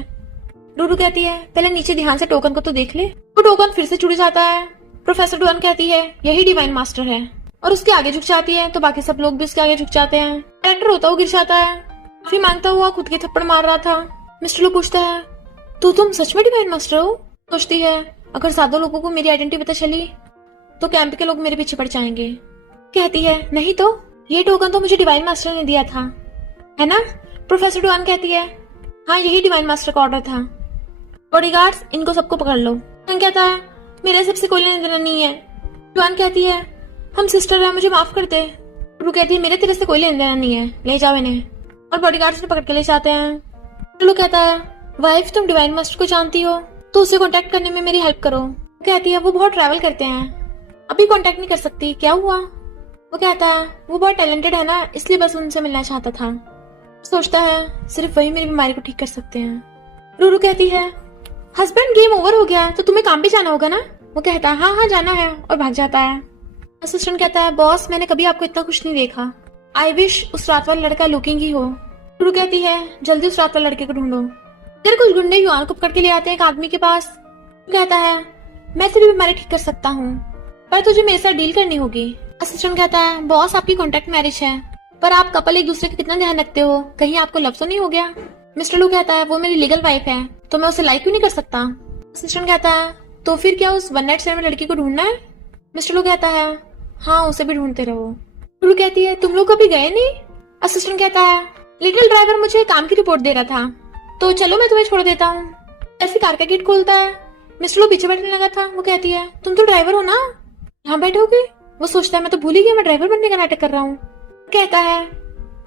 रूरू कहती है पहले नीचे ध्यान से टोकन को तो देख ले। वो टोकन फिर से जुड़ जाता है। प्रोफेसर डुआन कहती है यही डिवाइन मास्टर है, और उसके आगे झुक जाती है तो बाकी सब लोग भी उसके आगे झुक जाते हैं। डायरेक्टर रोता हुआ गिर जाता है, माफी मांगता हुआ खुद के थप्पड़ मार रहा था। मिस्टर लू पूछता है तो तुम सच में डिवाइन मास्टर हो। सोचती है अगर ज्यादा लोगों को मेरी आइडेंटिटी पता चली तो कैंप के लोग मेरे पीछे पड़ जाएंगे। कहती है नहीं तो ये टोकन तो मुझे डिवाइन मास्टर ने दिया था, है ना। प्रोफेसर डुआन कहती है हाँ यही डिवाइन मास्टर का ऑर्डर था, बॉडीगार्ड्स इनको सबको पकड़ लो। डुआन कहता है मेरे सबसे कोई लेना देना नहीं है। डुआन कहती है हम सिस्टर है, मुझे माफ कर दे। रूरू कहती है मेरे तेरे से कोई लेना देना नहीं है, ले जाओ इन्हें, और बॉडीगार्ड्स ने पकड़ के ले जाते हैं। रूरू कहता है वाइफ तुम डिवाइन मास्टर को जानती हो तो उसे कांटेक्ट करने में मेरी हेल्प करो। कहती है वो बहुत ट्रैवल करते हैं, अभी कांटेक्ट नहीं कर सकती, क्या हुआ। वो कहता है वो बहुत टैलेंटेड है ना, इसलिए बस उनसे मिलना चाहता था। सोचता है सिर्फ वही मेरी बीमारी को ठीक कर सकते हैं। रूरू कहती है हस्बैंड गेम ओवर हो गया तो तुम्हें काम भी जाना होगा ना। वो कहता है हाँ जाना है, और भाग जाता है। असिस्टेंट कहता है बॉस मैंने कभी आपको इतना खुश नहीं देखा, आई विश उस रात वाला लड़का लुकिंग ही हो। रूरू कहती है जल्दी उस रात वाले लड़के को ढूंढो। फिर कुछ गुंडे युआन को पकड़ के ले आते हैं एक आदमी के पास। कहता है मैं तेरी बीमारी ठीक कर सकता हूँ, पर तुझे मेरे साथ डील करनी होगी। असिस्टेंट कहता है बॉस आपकी कॉन्ट्रैक्ट मैरिज है, पर आप कपल एक दूसरे का कितना ध्यान रखते हो, कहीं आपको लव तो नहीं हो गया। मिस्टर लू कहता है वो मेरी लीगल वाइफ है तो मैं उसे लाइक क्यों नहीं कर सकता। असिस्टेंट कहता है तो फिर क्या उस वन नाइट स्टैंड में लड़की को ढूंढना है। मिस्टर लू कहता है हाँ उसे भी ढूंढते रहो। लू कहती है तुम लोग कभी गए नहीं। असिस्टेंट कहता है लिटिल ड्राइवर मुझे काम की रिपोर्ट दे रहा था, तो चलो मैं तुम्हें छोड़ देता हूँ। ऐसी कार का गेट खोलता है। मिस्टर लू पीछे बैठने लगा था। वो कहती है तुम तो ड्राइवर हो ना, यहाँ बैठोगे। वो सोचता है मैं तो भूल ही गया मैं ड्राइवर बनने का नाटक कर रहा हूँ। कहता है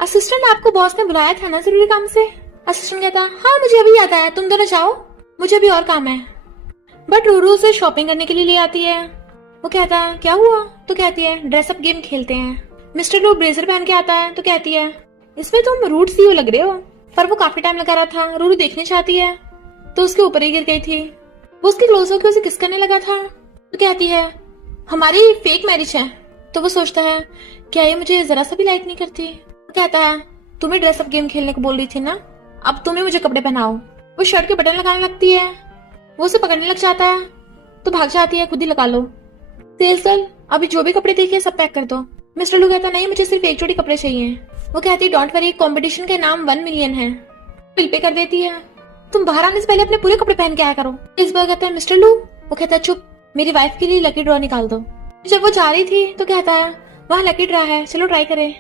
असिस्टेंट आपको बॉस ने बुलाया था ना जरूरी काम से। असिस्टेंट कहता है हाँ मुझे अभी याद आया, तुम दोनों जाओ मुझे अभी और काम है। बट रूरू उसे शॉपिंग करने के लिए ले आती है। वो कहता है क्या हुआ, तो कहती है ड्रेसअप गेम खेलते हैं। मिस्टर लू ब्लेजर पहन के आता है तो कहती है इसमें तुम रूट सीईओ लग रहे हो, पर वो काफी टाइम लगा रहा था। रूरू देखने चाहती है तो उसके ऊपर ही गिर गई थी। वो उसके क्लोज होकर उसे किस करने लगा था। तो कहती है हमारी फेक मैरिज है। तो वो सोचता है क्या ये मुझे जरा सा भी लाइक नहीं करती। वो कहता है तुम्हें ड्रेसअप गेम खेलने को बोल रही थी ना, अब तुम्हें मुझे कपड़े पहनाओ। वो शर्ट के बटन लगाने लगती है। वो उसे पकड़ने लग जाता है तो भाग जाती है खुद ही लगा लो। सेल्स गर्ल अभी जो भी कपड़े देखे सब पैक कर दो। मिस्टर लू कहता नहीं मुझे सिर्फ एक जोड़ी कपड़े चाहिए। वो कहती है डोंट वरी कंपटीशन का इनाम 1 मिलियन है। बिल पे कर देती है। तुम बाहर आने से पहले अपने पूरे कपड़े पहन के आया करो। इस बार कहता है मिस्टर लू। वो कहता है चुप, मेरी वाइफ के लिए लकी ड्रॉ निकाल दो। जब वो जा रही थी तो कहता है वहाँ लकी ड्रॉ है, चलो ट्राई करें।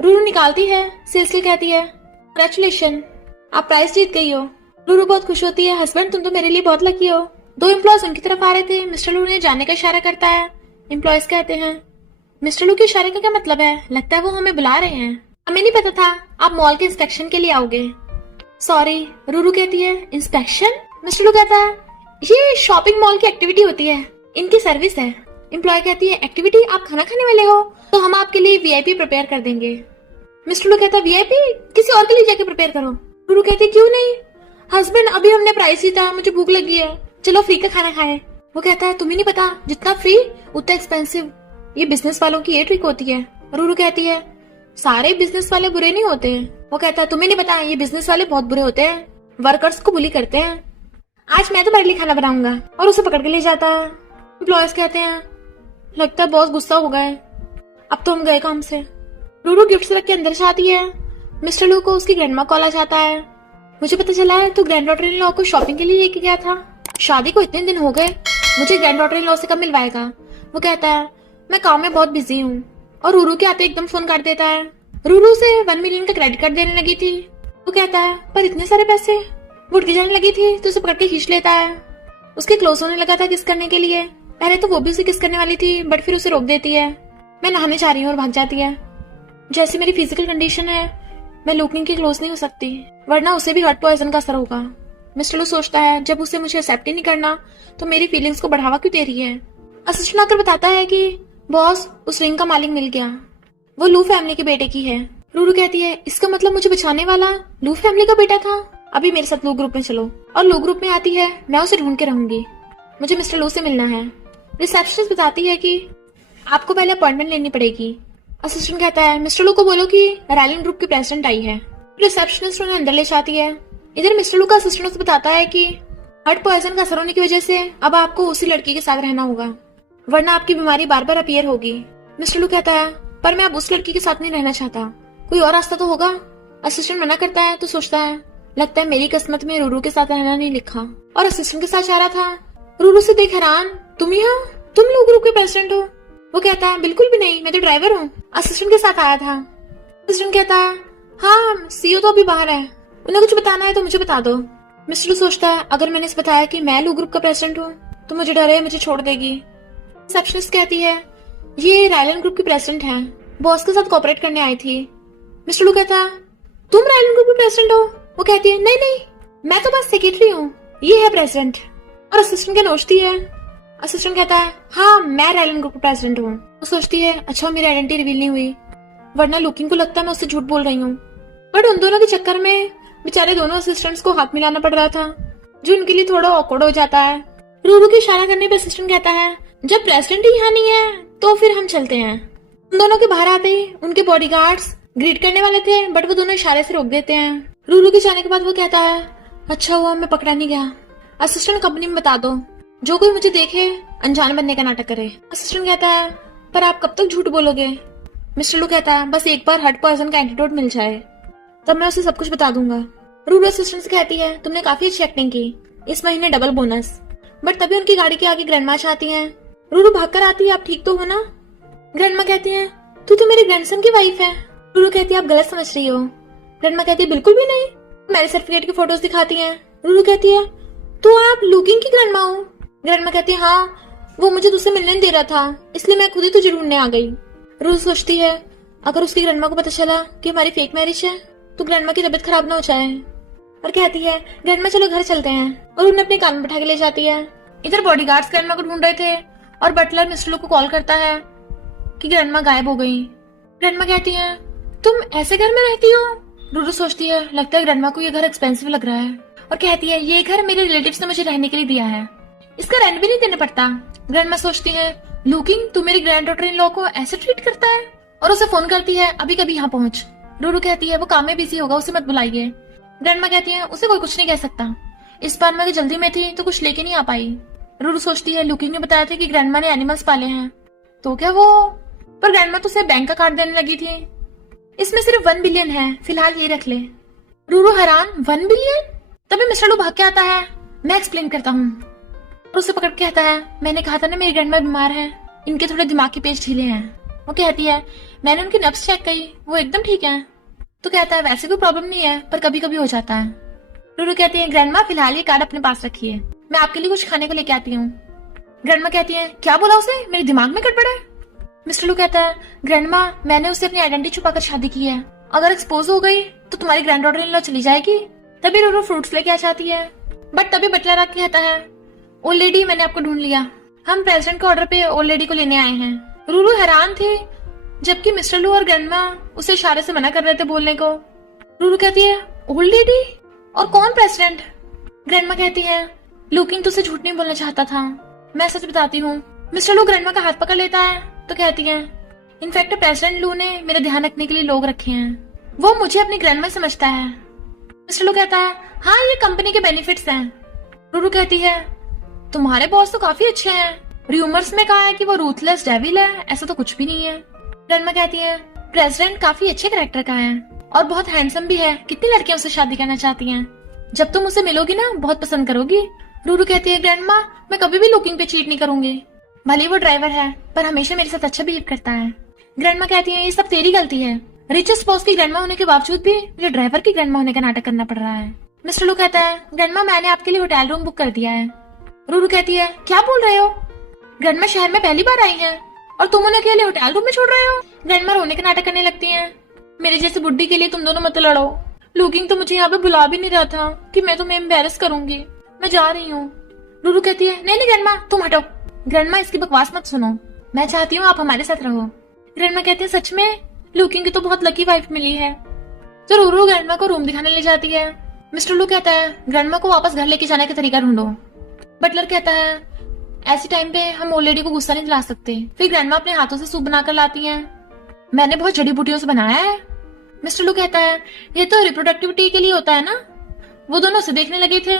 रूरू निकालती है। सेल्स गर्ल कहती है कंग्रेचुलेशन आप प्राइज जीत गई हो। रूरू बहुत खुश होती है हस्बैंड तुम तो मेरे लिए बहुत लकी हो। 2 एम्प्लॉयज उनकी तरफ आ रहे थे। मिस्टर लू ने जाने का इशारा करता है। एम्प्लॉयज कहते हैं मिस्टर लू के इशारे का क्या मतलब है, लगता है वो हमें बुला रहे हैं, हमें नहीं पता था आप मॉल के इंस्पेक्शन के लिए आओगे। सॉरी। रूरू कहती है इंस्पेक्शन। मिस्टर लू कहता है ये शॉपिंग मॉल की एक्टिविटी होती है, इनकी सर्विस है। एम्प्लॉय कहती है एक्टिविटी, आप खाना खाने वाले हो तो हम आपके लिए वीआईपी प्रिपेयर कर देंगे। मिस्टर लू कहता है वीआईपी किसी और के लिए जाके प्रिपेयर करो। रूरू कहती है क्यों नहीं, हस्बैंड अभी हमने प्राइस जीता, मुझे भूख लगी है, चलो फ्री का खाना खाएं। वो कहता है तुम्हें नहीं पता जितना फ्री उतना एक्सपेंसिव, ये बिजनेस वालों की ये ट्रिक होती है। रूरू कहती है सारे बिजनेस वाले बुरे नहीं होते। वो कहता है तुम्हें नहीं पता ये बिजनेस वाले बहुत बुरे होते हैं, वर्कर्स को बुली करते हैं। आज मैं तुम्हारे लिए खाना बनाऊंगा, और उसे पकड़ के ले जाता है। एम्प्लॉयज कहते हैं लगता है बॉस गुस्सा हो गए। अब तो हम गए काम से। रूरू गिफ्ट रख के अंदर से आती है। मिस्टर लू को उसकी ग्रैंडमा कॉल आ जाता है। मुझे पता चला है तो ग्रैंड डॉटर इन लॉ को शॉपिंग के लिए लेके गया था। शादी को इतने दिन हो गए, मुझे ग्रैंड डॉटर इन लॉ से कब मिलवाएगा। वो कहता है मैं काम में बहुत बिजी हूँ, और रूरू के आते एकदम फोन काट देता है। रूरू से 1 मिलियन का क्रेडिट कार्ड देने लगी थी। वो कहता है पर इतने सारे पैसे। वो उठ के जाने लगी थी तो उसे पकड़ के खींच लेता है। उसके क्लोज होने लगा था किस करने के लिए। पहले तो वो भी उसे किस करने वाली थी, बट फिर उसे रोक देती है। मैं नहाने जा रही हूँ और भाग जाती है। जैसी मेरी फिजिकल कंडीशन है, मैं लुकिंग के क्लोज नहीं हो सकती, वरना उसे भी हार्ट पॉइजन का असर होगा। मिस्टर लू सोचता है जब उसे मुझे एक्सेप्ट ही नहीं करना तो मेरी फीलिंग्स को बढ़ावा क्यों दे रही है। असिस्टेंट आकर बताता है कि बॉस उस रिंग का मालिक मिल गया, वो लू फैमिली के बेटे की है। रूरू कहती है इसका मतलब मुझे बचाने वाला लू फैमिली का बेटा था। अभी मेरे साथ लू ग्रुप में चलो। और लू ग्रुप में आती है। मैं उसे ढूंढ के रहूंगी, मुझे मिस्टर लू से मिलना है। रिसेप्शनिस्ट बताती है कि आपको पहले अपॉइंटमेंट लेनी पड़ेगी। असिस्टेंट कहता है मिस्टर लू को बोलो कि रैलिंग ग्रुप की प्रेसिडेंट आई है। रिसेप्शनिस्ट उन्हें अंदर ले जाती है। इधर मिस्टर लू का असिस्टेंट उसे बताता है कि हार्ट पॉइजन का असर होने की वजह से अब आपको उसी लड़की के साथ रहना होगा, वरना आपकी बीमारी बार बार अपीयर होगी। मिस्टर लू कहता है पर मैं अब उस लड़की के साथ नहीं रहना चाहता, कोई और रास्ता तो होगा। असिस्टेंट मना करता है तो सोचता है लगता है मेरी किस्मत में रूरू के साथ रहना नहीं लिखा, और असिस्टेंट के साथ जा रहा था। रूरू से देख हैरान, तुम ही हो, तुम लू ग्रुप के प्रेसिडेंट हो। वो कहता है बिल्कुल भी नहीं, मैं तो ड्राइवर हूँ, असिस्टेंट के साथ आया था। असिस्टेंट कहता है हाँ सीईओ तो अभी बाहर है, उन्हें कुछ बताना है तो मुझे बता दो। मिस्टर लू सोचता है अगर मैंने इसे बताया कि मैं लू ग्रुप का प्रेसिडेंट हूँ तो मुझे डर है मुझे छोड़ देगी। रिसेप्शनिस्ट कहती है ये रायलन ग्रुप की प्रेसिडेंट है, बॉस के साथ कोऑपरेट करने आई थी। मिस्टर लू कहता है तुम रायलन ग्रुप की प्रेसिडेंट हो। वो कहती है नहीं नहीं, मैं तो बस सेक्रेटरी हूँ, ये है प्रेसिडेंट। और असिस्टेंट के नोचती है। असिस्टेंट कहता है हाँ मैं रायलन ग्रुप का प्रेसिडेंट हूँ। वो सोचती है अच्छा मेरी आइडेंटिटी रिवील नहीं हुई, वरना लुकिंग को लगता है मैं उससे झूठ बोल रही हूँ। बट उन दोनों के चक्कर में बेचारे दोनों असिस्टेंट्स को हाथ मिलाना पड़ रहा था, जो उनके लिए थोड़ा ऑकवर्ड हो जाता है। रूरू के इशारा करने पे असिस्टेंट कहता है जब प्रेसिडेंट ही यहाँ नहीं है तो फिर हम चलते हैं। उन दोनों के बाहर आते ही उनके बॉडीगार्ड्स ग्रीट करने वाले थे, बट वो दोनों इशारे से रोक देते हैं। रूरू के जाने के बाद वो कहता है अच्छा हुआ मैं पकड़ा नहीं गया। असिस्टेंट कंपनी में बता दो, जो कोई मुझे देखे अनजान बनने का नाटक करे। असिस्टेंट कहता है पर आप कब तक झूठ बोलोगे। मिस्टर लू कहता है बस एक बार हार्ट पॉइजन का एंटीडोट मिल जाए तब मैं उसे सब कुछ बता दूंगा। रूरू असिस्टेंट से कहती है तुमने काफी अच्छी एक्टिंग की, इस महीने डबल बोनस। बट तभी उनकी गाड़ी के आगे ग्रैंडमा आती हैं। रूरू भागकर आती है आप ठीक तो हो ना। ग्रैंडमा कहती है तू तो मेरे ग्रैंडसन की वाइफ है। रूरू कहती है आप गलत समझ रही हो। ग्रैंडमा कहती है बिल्कुल भी नहीं, मेरे सर्टिफिकेट की फोटोज दिखाती हैं। रूरू कहती है तो आप लुकिंग की ग्रैंडमा हो। ग्रैंडमा कहती है हाँ वो मुझे तुझसे मिलने नहीं दे रहा था, इसलिए मैं खुद ही तुझे ढूंढने आ गई। रूरू सोचती है अगर उसकी ग्रैंडमा को पता चला कि हमारी फेक मैरिज है तो ग्रैंडमा की तबीयत खराब ना हो जाए, और कहती है ग्रैंडमा चलो घर चलते हैं, और उन्हें अपने कान में बैठा के ले जाती है। इधर बॉडीगार्ड्स ग्रैंडमा को ढूंढ रहे थे और बटलर मिस्टर लू को कॉल करता है कि ग्रैंडमा गायब हो गई। ग्रैंडमा कहती है तुम ऐसे घर में रहती हो। रूरू सोचती है लगता है ग्रैंडमा को ये घर एक्सपेंसिव लग रहा है, और कहती है ये घर मेरे रिलेटिव्स ने मुझे रहने के लिए दिया है, इसका रेंट भी नहीं देना पड़ता। ग्रैंडमा सोचती है लुकिंग तू मेरी ग्रैंड डॉटर इन लॉ को ऐसे ट्रीट करता है, और उसे फोन करती है अभी कभी यहाँ पहुंच। रूरू कहती है वो काम में बिजी होगा, उसे मत बुलाइए। ग्रैंडमा कहती है उसे कोई कुछ नहीं कह सकता, इस बार मैं जल्दी में थी तो कुछ लेके नहीं आ पाई। रूरू सोचती है लुकिंग ने बताया था कि ग्रैंडमा ने एनिमल्स पाले हैं, तो क्या वो, पर ग्रैंडमा तो उसे बैंक का कार्ड देने लगी थी, इसमें सिर्फ 1 बिलियन है, फिलहाल ये रख ले। रूरू हैरान 1 बिलियन। तभी मिस्टर लू भाग के आता है, मैं एक्सप्लेन करता हूँ, और उसे पकड़ के कहता है मैंने कहा था ना मेरी ग्रैंडमा बीमार है, इनके थोड़े दिमाग के पेच ढीले हैं। वो कहती है मैंने उनकी नब्ज चेक की, वो एकदम ठीक है। तो कहता है वैसे कोई प्रॉब्लम नहीं है, पर कभी कभी हो जाता है। रूरू कहती है ग्रैंडमा फिलहाल ये कार्ड अपने पास रखिए, मैं आपके लिए कुछ खाने को लेके आती हूँ। ग्रैंडमा कहती है क्या बोला उसे, मेरे दिमाग में गड़बड़ है। मिस्टर लू कहता है ग्रैंडमा मैंने उससे अपनी आइडेंटिटी छुपाकर शादी की है, अगर एक्सपोज हो गई तो तुम्हारी ग्रैंड डॉटर इन लॉ चली जाएगी। तभी रूरू फ्रूट्स लेके आ जाती है, बट तभी बटलर आके कहता है ओल्ड लेडी मैंने आपको ढूंढ लिया, हम प्रेसिडेंट के ऑर्डर पे ओल्ड लेडी को लेने आए हैं। रूरू हैरान थे, जबकि मिस्टर लू और ग्रैंडमा उसे इशारे से मना कर रहे थे बोलने को। रूरू कहती है ओल्ड लेडी और कौन प्रेसिडेंट। ग्रैंडमा कहती है लुकिंग तुझसे झूठ नहीं बोलना चाहता था, मैं सच बताती हूँ। मिस्टर लू ग्रैंडमा का हाथ पकड़ लेता है तो कहती है इनफैक्ट प्रेसिडेंट लू ने मेरा ध्यान रखने के लिए लोग रखे हैं, वो मुझे अपनी ग्रैंडमा समझता है। मिस्टर लू कहता है हाँ ये कंपनी के बेनिफिट्स हैं। रूरू कहती है तुम्हारे बॉस तो काफी अच्छे हैं, रूमर्स में कहा है कि वो रूथलेस डेविल है, ऐसा तो कुछ भी नहीं है। ग्रैंडमा कहती है प्रेसिडेंट काफी अच्छे कैरेक्टर का है और बहुत हैंडसम भी है, कितनी लड़कियां उससे शादी करना चाहती हैं। जब तुम उसे मिलोगी ना बहुत पसंद करोगी। रूरू कहती है ग्रैंडमा मैं कभी भी लुकिंग पे चीट नहीं करूंगी, भले वो ड्राइवर है पर हमेशा मेरे साथ अच्छा बिहेव करता है। ग्रैंडमा कहती है ये सब तेरी गलती है, रिचेस्ट बॉस की ग्रैंडमा होने के बावजूद भी मुझे ड्राइवर की ग्रैंडमा होने का नाटक करना पड़ रहा है। मिस्टर लू कहता है ग्रैंडमा मैंने आपके लिए होटल रूम बुक कर दिया है। रूरू कहती है क्या बोल रहे हो, ग्रैंडमा शहर में पहली बार आई है और तुम उन्हें अकेले होटल रूम में छोड़ रहे हो। ग्रैंडमा रोने का नाटक करने लगती है। मेरे जैसे बुड्ढी के लिए तुम दोनों मत लड़ो, लुकिंग तो मुझे यहाँ पे बुला भी नहीं रहा था कि मैं तुम्हें एम्बेरस करूंगी, मैं जा रही हूँ। रूरू कहती है नहीं नहीं ग्रैंडमा तुम हटो। ग्रैंडमा इसकी बकवास मत सुनो, मैं चाहती हूँ आप हमारे साथ रहो। ग्रैंडमा कहती है सच में, लुकिंग की तो बहुत लकी वाइफ मिली है। तो रूरू ग्रैंडमा को रूम दिखाने ले जाती है। मिस्टर लू कहता है ग्रैंडमा को वापस घर लेके जाने का तरीका ढूंढो। बटलर कहता है ऐसे टाइम पे हम ओल्ड लेडी को गुस्सा नहीं दिला सकते। फिर ग्रैंडमा अपने हाथों से सूप बनाकर लाती हैं, मैंने बहुत जड़ी बूटियों से बनाया है। मिस्टर लू कहता है ये तो रिप्रोडक्टिविटी के लिए होता है ना। वो दोनों उसे देखने लगे थे।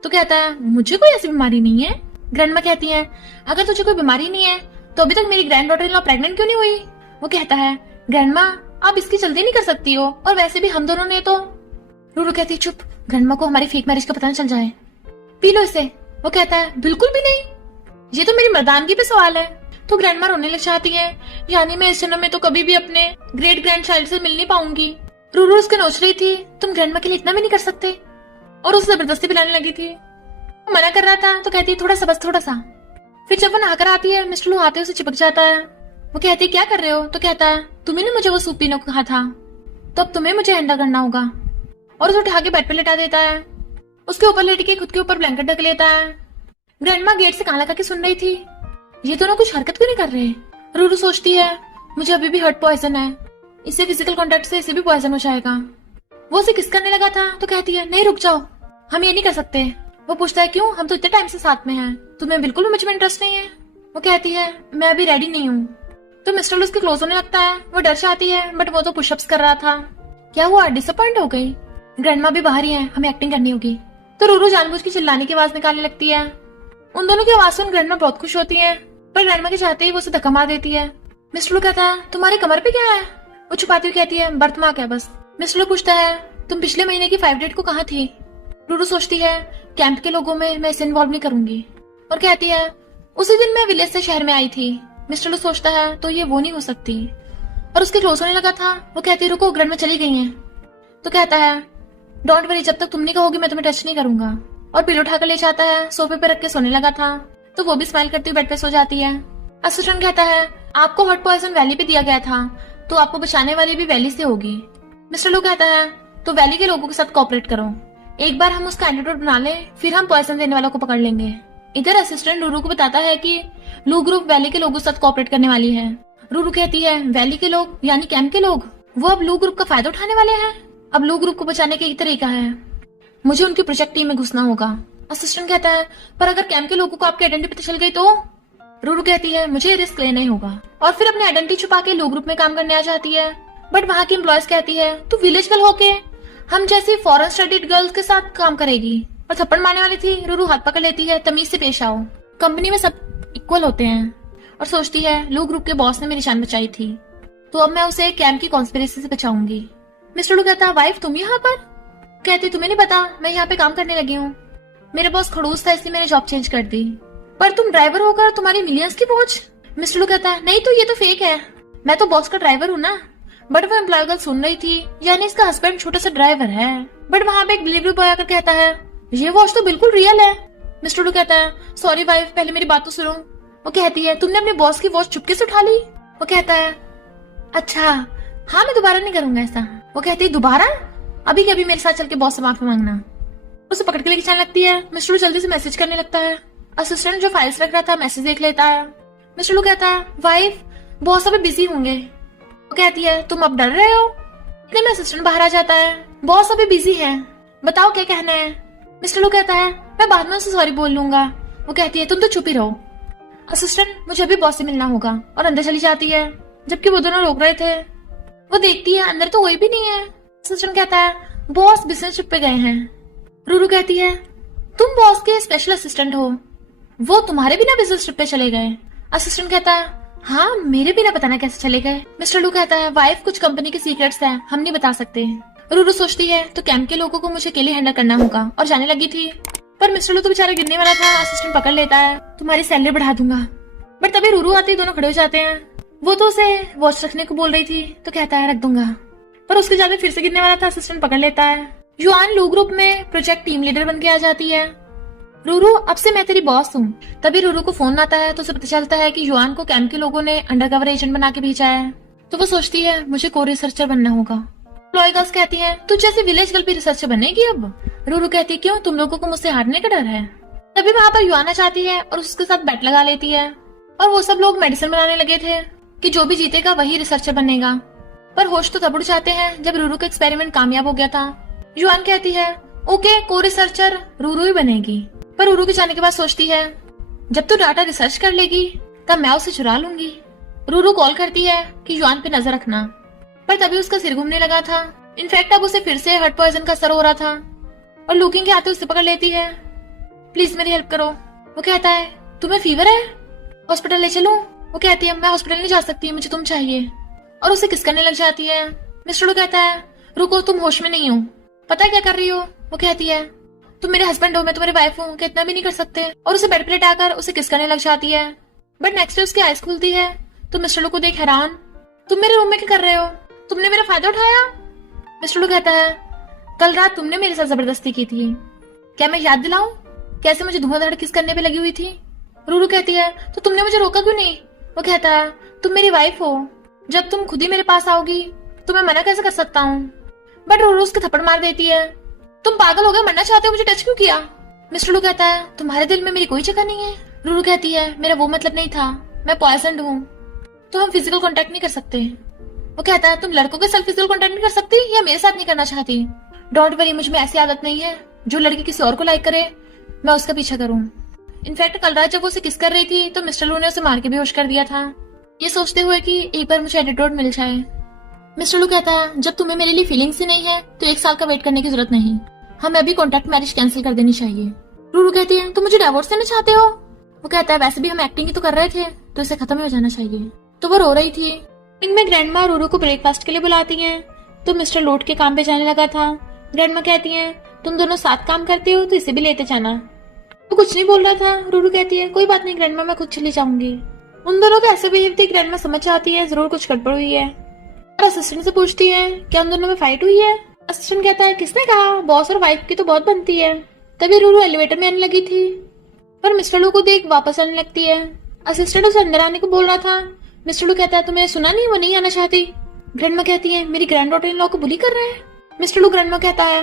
तो कहता है मुझे कोई ऐसी बीमारी नहीं है। ग्रैंडमा कहती है अगर तुझे कोई बीमारी नहीं है तो अभी तक मेरी grand daughter in law pregnant क्यों नहीं हुई। वो कहता है ग्रैंडमा आप इसकी जल्दी नहीं कर सकती हो, और वैसे भी हम दोनों ने तो। रूरू कहती है चुप, ग्रैंडमा को हमारी फेक मैरिज का पता न चल जाए, पी लो इसे। वो कहता है बिल्कुल भी नहीं, ये तो मेरी मर्दानगी पे सवाल है। तो ग्रैंडमा रोने लग जाती है, यानी मैं इस जन्म में तो कभी भी अपने ग्रेट ग्रैंड चाइल्ड से मिल नहीं पाऊंगी। रूरू उसके नोच रही थी तुम ग्रैंडमा के लिए इतना भी नहीं कर सकते, और उसे जबरदस्ती पिलाने लगी थी। वो मना कर रहा था तो कहती है थोड़ा सा बस थोड़ा सा। फिर जब वो नहाकर आती है मिस्टर लू आते उसे चिपक जाता है। वो कहती है क्या कर रहे हो। तो कहता है तुम्ही ने मुझे वो सूप पीने को कहा था, तो अब तुम्हें मुझे अंडा करना होगा, और उसे उठा के बेड पे लेटा देता है। उसके ऊपर लेट के खुद के ऊपर ब्लैंकेट ढक लेता है। ग्रैंडमा गेट से कान लगा के सुन रही थी, ये दोनों कुछ हरकत क्यों नहीं कर रहे। रूरू सोचती है मुझे अभी भी हार्ट पॉइजन है, इससे फिजिकल कांटेक्ट से इसे भी पॉइजन हो जाएगा। वो उसे किस करने लगा था तो कहती है नहीं रुक जाओ, हम ये नहीं कर सकते। वो पूछता है क्यों, हम तो इतने टाइम से साथ में हैं, तुम्हें बिल्कुल भी मुझ में इंटरेस्ट नहीं है। वो कहती है मैं अभी रेडी नहीं हूँ। तो मिस्टर लू उसके क्लोज होने लगता है। वो डर जाती है बट वो तो पुशअप्स कर रहा था। क्या हुआ, डिसअपॉइंट हो गई। ग्रैंडमा भी बाहर ही है, हमें एक्टिंग करनी होगी। तो रूरू जानबूझ के चिल्लाने की आवाज निकालने लगती है। उन दोनों की आवाज सुन ग्रैंडमा बहुत खुश होती है, पर ग्रैंडमा के चाहते ही वो उसे धक्का मार देती है। मिस्टर लू कहता है तुम्हारे कमर पे क्या है। वो छुपाती हुई कहती है बर्थ मार्क है बस। मिस्टर लू पूछता है तुम पिछले महीने की 5 डेट को कहाँ थी। रूरू सोचती है कैंप के लोगों में मैं इसे इन्वॉल्व नहीं करूंगी, और कहती है उसी दिन मैं विलेज से शहर में आई थी। मिस्टर लू सोचता है तो ये वो नहीं हो सकती, और उसके क्लोज होने लगा था। वो कहती है रुको, ग्रैंडमा चली गई है। तो कहता है डोंट वरी, जब तक तुम नहीं कहोगी मैं तुम्हें टच नहीं करूंगा, और पिलो उठाकर ले जाता है। सोफे पे रख के सोने लगा था, तो वो भी स्माइल करती हुई बेड पे सो जाती है। असिस्टेंट कहता है आपको हार्ट पॉइजन वैली पे दिया गया था, तो आपको बचाने वाली भी वैली से होगी। मिस्टर लू कहता है तो वैली के लोगों के साथ कोऑपरेट करो, एक बार हम उसका एंटीडोट बना ले, फिर हम पॉइजन देने वालों को पकड़ लेंगे। इधर असिस्टेंट रूरू को बताता है कि लू ग्रुप वैली के लोगों के साथ कोऑपरेट करने वाली है। रूरू कहती है वैली के लोग यानी कैंप के लोग, वो अब लू ग्रुप का फायदा उठाने वाले हैं। अब लू ग्रुप को बचाने का एक तरीका है, मुझे उनकी प्रोजेक्ट टीम में घुसना होगा। असिस्टेंट कहता है पर अगर कैंप के लोगों को आपकी आइडेंटिटी पता चल गई तो। रूरू कहती है मुझे रिस्क लेना ही होगा, और फिर अपनी आइडेंटिटी छुपा के लू ग्रुप में काम करने आ जाती है। बट वहाँ की एम्प्लॉयज कहती है तू विलेज गर्ल होके हम जैसी फॉरेन स्टडीड गर्ल्स के साथ काम करेगी, और थप्पड़ मारने वाली थी। रूरू हाथ पकड़ लेती है, तमीज से पेश आओ, कंपनी में सब इक्वल होते हैं। और सोचती है लू ग्रुप के बॉस ने मेरी जान बचाई थी, तो अब मैं उसे कैंप की कॉन्स्पिरेसी से बचाऊंगी। मिस्टर लू कहता है वाइफ तुम यहाँ पर। कहती तुम्हें नहीं पता मैं यहाँ पे काम करने लगी हूँ, मेरे बॉस खड़ूस था इसलिए मैंने जॉब चेंज कर दी, पर तुम ड्राइवर होकर तुम्हारी मिलियंस की पहुंच। मिस्टर लू कहता है नहीं तो ये तो फेक है, मैं तो बॉस का ड्राइवर हूँ ना। बट वो एम्प्लॉय गर्ल सुन रही थी, यानी इसका हस्बैंड छोटा सा ड्राइवर है। बट वहाँ पे एक डिलीवरी बॉय आकर कहता है ये वॉच तो बिल्कुल रियल है। मिस्टर लू कहता है सॉरी वाइफ, पहले मेरी बात तो सुनो। वो कहती है तुमने अपने बॉस की वॉच चुपके से उठा ली। वो कहता है अच्छा हाँ मैं दोबारा नहीं करूंगा ऐसा। वो कहती है दोबारा, अभी के अभी मेरे साथ चल के बॉस से माफी मांगना। उसे पकड़ के लेके जाने लगती है। मिस्टर लू जल्दी से मैसेज करने लगता है। असिस्टेंट जो फाइल्स रख रहा था मैसेज देख लेता है। मिस्टर लू कहता है वाइफ बॉस अभी बिजी होंगे। वो कहती है तुम अब डर रहे हो। इतने में असिस्टेंट बाहर आ जाता है। बॉस अभी बिजी है, बताओ क्या कहना है। मिस्टर लू कहता है मैं बाद में उसे सॉरी बोल लूंगा। वो कहती है तुम तो चुप ही रहो। असिस्टेंट मुझे अभी बॉस से मिलना होगा, और अंदर चली जाती है, जबकि वो दोनों रोक रहे थे। वो देखती है अंदर तो कोई भी नहीं है। असिस्टेंट कहता है बॉस बिजनेस ट्रिप पे गए हैं। रूरू कहती है तुम बॉस के स्पेशल असिस्टेंट हो, वो तुम्हारे बिना बिजनेस ट्रिप पे चले गए? असिस्टेंट कहता है हाँ, मेरे बिना पता ना कैसे चले गए। मिस्टर लू कहता है वाइफ, कुछ कंपनी के सीक्रेट्स हैं, हम नहीं बता सकते। रूरू सोचती है तो कैंप के लोगों को मुझे अकेले हैंडल करना होगा, और जाने लगी थी। पर मिस्टर लू तो बेचारा गिरने वाला था। असिस्टेंट पकड़ लेता है, तुम्हारी सैलरी बढ़ा दूंगा। बट तभी रूरू आती, दोनों खड़े हो जाते हैं। वो तो उसे वॉच रखने को बोल रही थी, तो कहता है रख दूंगा, पर उसके ज्यादा फिर से गिरने वाला था। असिस्टेंट पकड़ लेता है। युआन लू ग्रुप में प्रोजेक्ट टीम लीडर बन के आ जाती है। रूरू, अब से मैं तेरी बॉस हूँ। तभी रूरू को फोन आता है, तो उसे पता चलता है कि युआन को कैंप के लोगों ने अंडरकवर एजेंट बना के भेजा है। तो वो सोचती है मुझे को रिसर्चर बनना होगा। एम्प्लॉय गर्ल्स कहती है तू जैसे विलेज गर्ल भी रिसर्चर बनेगी अब। रूरू कहती है क्यों, तुम लोगों को मुझसे हारने का डर है? तभी वहाँ पर युआन आ जाती है और उसके साथ बैट लगा लेती है। और वो सब लोग मेडिसिन बनाने लगे थे कि जो भी जीतेगा वही रिसर्चर बनेगा। पर होश तो तब उड़ जाते हैं जब रूरू का एक्सपेरिमेंट कामयाब हो गया था। युआन कहती है ओके, को रिसर्चर रूरू ही बनेगी। पर रूरू के जाने के बाद सोचती है जब तू डाटा रिसर्च कर लेगी तब मैं उसे चुरा लूंगी। रूरू कॉल करती है कि युआन पे नजर रखना, पर तभी उसका सिर घूमने लगा था। इनफैक्ट अब उसे फिर से हार्ट पॉइजन का असर हो रहा था। और लुकिंग के आते उसे पकड़ लेती है, प्लीज मेरी हेल्प करो। वो कहता है तुम्हें फीवर है, हॉस्पिटल ले चलूं? वो कहती है मैं हॉस्पिटल नहीं जा सकती, मुझे तुम चाहिए। और उसे किस करने लग जाती है। मिस्टर लू कहता है रुको, तुम होश में नहीं हो, पता है क्या कर रही हो? वो कहती है तुम मेरे हस्बैंड हो, मैं तुम्हारी वाइफ हूँ, क्या इतना भी नहीं कर सकते? और उसे बेड पे लेटाकर उसे किस करने लग जाती है। बट नेक्स्ट डे उसकी आइज खुलती है तो मिस्टर लू को देख हैरान, तुम मेरे रूम में क्या कर रहे हो? तुमने मेरा फायदा उठाया? मिस्टर लू कहता है कल रात तुमने मेरे साथ जबरदस्ती की थी, क्या मैं याद दिलाऊं कैसे मुझे धुआंधार किस करने पे लगी हुई थी? रूरू कहती है तो तुमने मुझे रोका क्यों नहीं? वो कहता है तुम मेरी वाइफ हो, जब तुम खुद ही मेरे पास आओगी तो मैं मना कैसे कर सकता हूँ? बट रूरू उसके थप्पड़ मार देती है, तुम पागल हो गए, मरना चाहते हो, मुझे टच क्यों किया? मिस्टर लू कहता है तुम्हारे दिल में मेरी कोई जगह नहीं है। रूरू कहती है मेरा वो मतलब नहीं था, मैं पॉइजन्ड हूँ, तो हम फिजिकल कांटेक्ट नहीं कर सकते। वो कहता है तुम लड़कों के साथ फिजिकल कांटेक्ट नहीं कर सकती या मेरे साथ नहीं करना चाहती? डोंट वरी, मुझ में ऐसी आदत नहीं है जो लड़की किसी और को लाइक करे मैं उसका पीछा करूं। इनफैक्ट कल रात जब वो उसे किस कर रही थी तो मिस्टर लू ने उसे मार के बेहोश कर दिया था, ये सोचते हुए कि एक बार मुझे एंटीडोट मिल जाए। मिस्टर लू कहता है जब तुम्हें मेरे लिए फीलिंग्स ही नहीं है तो 1 साल का वेट करने की जरूरत नहीं, हमें अभी कॉन्ट्रैक्ट मैरिज कैंसिल कर देनी चाहिए। रूरू कहती है तुम मुझे डिवोर्स देना चाहते हो? वो कहता है वैसे भी हम एक्टिंग ही तो कर रहे थे, तो इसे खत्म हो जाना चाहिए। तो वो रो रही थी। इनमें ग्रैंडमा रूरू को ब्रेकफास्ट के लिए बुलाती हैं, तो मिस्टर लोट के काम पे जाने लगा था। ग्रैंडमा कहती हैं तुम दोनों साथ काम करते हो तो इसे भी लेते जाना। वो कुछ नहीं बोल रहा था। रूरू कहती है कोई बात नहीं ग्रैंडमा, मैं खुद चली जाऊंगी। उन दोनों का ऐसे बिहेव देख ग्रैंडमा समझ जाती है जरूर कुछ गड़बड़ हुई है, और असिस्टेंट से पूछती है क्या उन दोनों में फाइट हुई है? असिस्टेंट कहता है किसने कहा, बॉस और वाइफ की तो बहुत बनती है। तभी रूरू एलिवेटर में आने लगी थी, पर मिस्टर लू को देख वापस आने लगती है। असिस्टेंट उसे अंदर आने को बोल रहा था। मिस्टर लू कहता है तुम्हें सुना नहीं, वो नहीं आना चाहती। ग्रैंडमा कहती है मेरी ग्रैंड डॉटर इन लॉ को बुली कर रहे हैं। मिस्टर लू ग्रैंडमा कहता है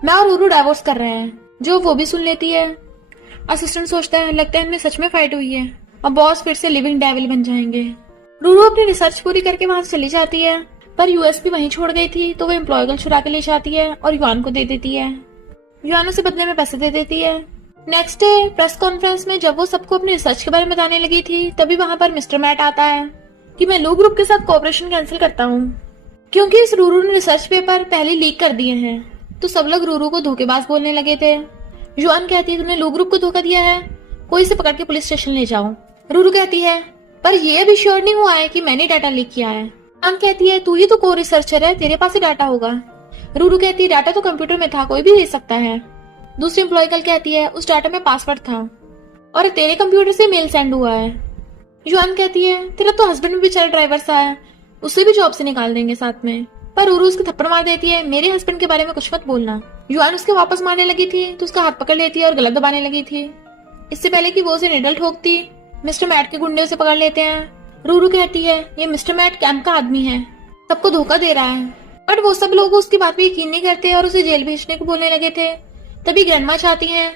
मैं और रूरू डाइवोर्स कर रहे हैं, जो वो भी सुन लेती है। असिस्टेंट सोचता है लगता है इनमें सच में फाइट हुई है, और बॉस फिर से लिविंग डेविल बन जाएंगे। रूरू अपनी रिसर्च पूरी करके वहां से चली जाती है, पर यूएस भी वहीं छोड़ गई थी, तो वो एम्प्लॉय गर्ल चुरा के ले जाती है और युआन को दे देती है। युआन उसे बदले में पैसे दे देती है। नेक्स्ट डे प्रेस कॉन्फ्रेंस में जब वो सबको अपनी रिसर्च के बारे में बताने लगी थी, तभी वहां पर मिस्टर मैट आता है कि मैं लू ग्रुप के साथ कोऑपरेशन कैंसिल करता हूँ, क्योंकि इस रूरू ने रिसर्च पेपर पहले लीक कर दिए हैं। तो सब लोग रूरू को धोखेबाज बोलने लगे थे। युआन कहती है तुमने लू ग्रुप को धोखा दिया है, कोई इसे पकड़ के पुलिस स्टेशन ले जाओ। रूरू कहती है पर ये अभी श्योर नहीं हुआ है कि मैंने डाटा लीक किया है। युआन कहती है तू ही तो को रिसर्चर है, तेरे पास ही डाटा होगा। रूरू कहती है डाटा तो कंप्यूटर में था, कोई भी ले सकता है। दूसरी एम्प्लॉय गर्ल कहती है उस डाटा में पासवर्ड था और तेरे कंप्यूटर से मेल सेंड हुआ है। युआन कहती है तेरा तो हस्बैंड भी बेचारा ड्राइवर सा है, उसे भी जॉब से निकाल देंगे साथ में। पर रूरू उसके थप्पड़ मार देती है, मेरे हस्बैंड के बारे में कुछ मत बोलना। युआन उसके वापस मारने लगी थी तो उसका हाथ पकड़ लेती है और गलत दबाने लगी थी। इससे पहले कि वो उसे निडल ठोकती, मिस्टर मैट के गुंडे उसे पकड़ लेते हैं। रूरू कहती है ये मिस्टर मैट कैंप का आदमी है, सबको धोखा दे रहा है। बट वो सब लोग उसकी बात पे यकीन नहीं करते और उसे जेल भेजने को बोलने लगे थे। तभी ग्रैंडमा चाहती हैं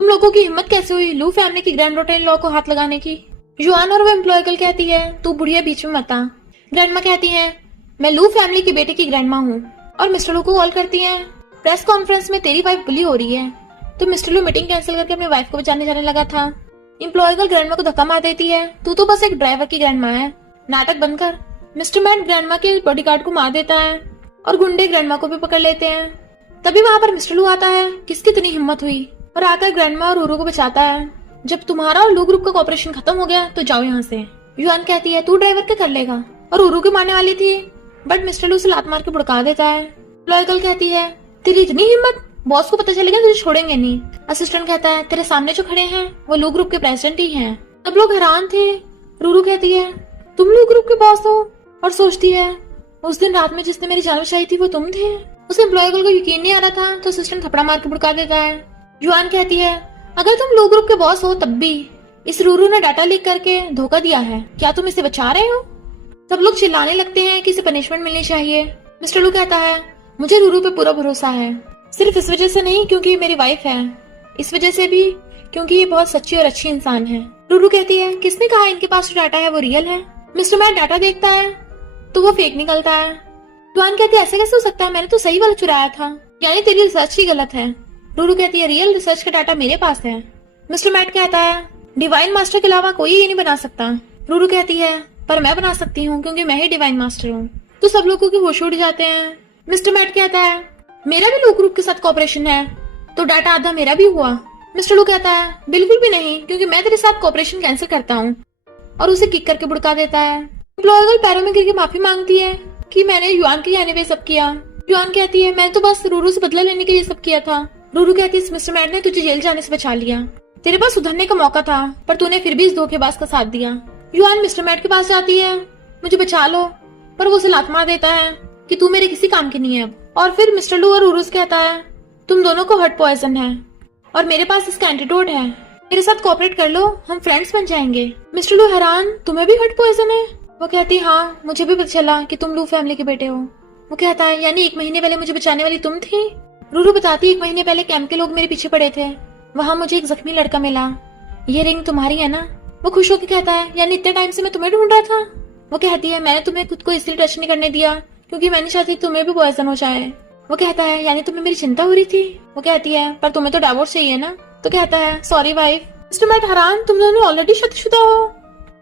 तुम लोगों की हिम्मत कैसे हुई लू फैमिली की ग्रैंड डॉटर इन लॉ को हाथ लगाने की? युआन और वो एम्प्लॉय गर्ल कहती है तू बुढ़िया बीच में मत आ। ग्रैंडमा कहती है मैं लू फैमिली की बेटे की ग्रैंडमा हूँ। और मिस्टर लू को कॉल करती है प्रेस कॉन्फ्रेंस में तेरी वाइफ बुली हो रही है। तो मिस्टर लू मीटिंग कैंसिल करके अपनी वाइफ को बचाने जाने लगा था। एम्प्लॉय गर्ल ग्रैंडमा को धक्का मार देती है, तू तो बस एक ड्राइवर की ग्रैंडमा है, नाटक बंद कर। मिस्टर मैट ग्रैंडमा के बॉडीगार्ड को मार देता है और गुंडे ग्रैंडमा को भी पकड़ लेते हैं। तभी वहां पर मिस्टर लू आता है, किसकी इतनी हिम्मत हुई, और आकर ग्रैंडमा और रूरू को बचाता है। जब तुम्हारा और लू ग्रुप का कॉपरेशन खत्म हो गया तो जाओ यहाँ से। युआन कहती है तू ड्राइवर क्या कर लेगा, और रूरू के मारने वाली थी, बट मिस्टर लू उसे लात मार के भुड़का देता है। लॉयगल कहती है तेरी इतनी हिम्मत, बॉस को पता चलेगा तुझे छोड़ेंगे नहीं। असिस्टेंट कहता है तेरे सामने जो खड़े हैं वो लू ग्रुप के प्रेसिडेंट ही हैं। सब लोग हैरान थे। रूरू कहती है तुम लू ग्रुप के बॉस हो, और सोचती है उस दिन रात में जिसने मेरी जान बचाई थी वो तुम थे। उसे लॉयगल को यकीन नहीं आ रहा था तो असिस्टेंट थपड़ा मार के भुड़का देता है। युआन कहती है अगर तुम लू ग्रुप के बॉस हो तब भी इस रूरू ने डाटा लीक करके धोखा दिया है, क्या तुम इसे बचा रहे हो? सब लोग चिल्लाने लगते हैं कि इसे पनिशमेंट मिलनी चाहिए। मिस्टर लू कहता है मुझे रूरू पे पूरा भरोसा है, सिर्फ इस वजह से नहीं क्योंकि ये मेरी वाइफ है, इस वजह से भी क्योंकि ये बहुत सच्ची और अच्छी इंसान है। रूरू कहती है किसने कहा इनके पास जो डाटा है वो रियल है? मिस्टर मैट डाटा देखता है तो वो फेक निकलता है। युआन कहती है ऐसे कैसे हो सकता है, मैंने तो सही वाला चुराया था, यानी तेरी रिसर्च ही गलत है। रूरू कहती है रियल रिसर्च का डाटा मेरे पास है। मिस्टर मैट कहता है डिवाइन मास्टर के अलावा कोई ये नहीं बना सकता। रूरू कहती है पर मैं बना सकती हूँ क्योंकि मैं ही डिवाइन मास्टर हूँ। तो सब लोगों के होश उड़ जाते हैं। मिस्टर मैट कहता है मेरा भी लू ग्रुप के साथ कॉपरेशन है तो डाटा आधा मेरा भी हुआ। मिस्टर लू कहता है बिल्कुल भी नहीं, क्योंकि मैं तेरे साथ कॉपरेशन कैंसिल करता हूँ, और उसे किक करके भुड़का देता है। लॉयगल पैरों में गिर के माफी मांगती है कि मैंने युआन के कहने पे सब किया। युआन कहती है मैं तो बस रूरू से बदला लेने के लिए सब किया था। रूरू कहती है मिस्टर मैट ने तुझे जेल जाने से बचा लिया, तेरे पास सुधरने का मौका था पर तूने फिर भी इस धोखेबाज का साथ दिया। युआन मिस्टर मैट के पास जाती है मुझे बचा लो, पर वो उसे लात मार देता है कि तू मेरे किसी काम की नहीं है अब। और फिर मिस्टर लू और रूरू से कहता है तुम दोनों को हर्ट पॉइजन है और मेरे पास इसका एंटीडोट है, मेरे साथ कोऑपरेट कर लो, हम फ्रेंड्स बन जाएंगे। मिस्टर लू हैरान तुम्हें भी हर्ट पॉइजन है? वो कहती हाँ मुझे भी पता चला कि तुम लू फैमिली के बेटे हो। वो कहता है यानी 1 महीने पहले मुझे बचाने वाली तुम थी? रूरू बताती 1 महीने पहले कैंप के लोग मेरे पीछे पड़े थे, वहाँ मुझे एक जख्मी लड़का मिला, ये रिंग तुम्हारी है ना? वो खुश होकर कहता है यानी इतने टाइम से मैं तुम्हें ढूंढ रहा था। वो कहती है मैंने तुम्हें खुद को इसलिए टच नहीं करने दिया क्योंकि मैंने चाहती तुम्हें भी पॉइजन हो जाए। वो कहता है यानी तुम्हें मेरी चिंता हो रही थी? वो कहती है पर तुम्हें तो डिवोर्स चाहिए ना? तो कहता है सॉरी वाइफ। मिस्टर मैट हैरान तुम दोनों ऑलरेडी शादीशुदा हो?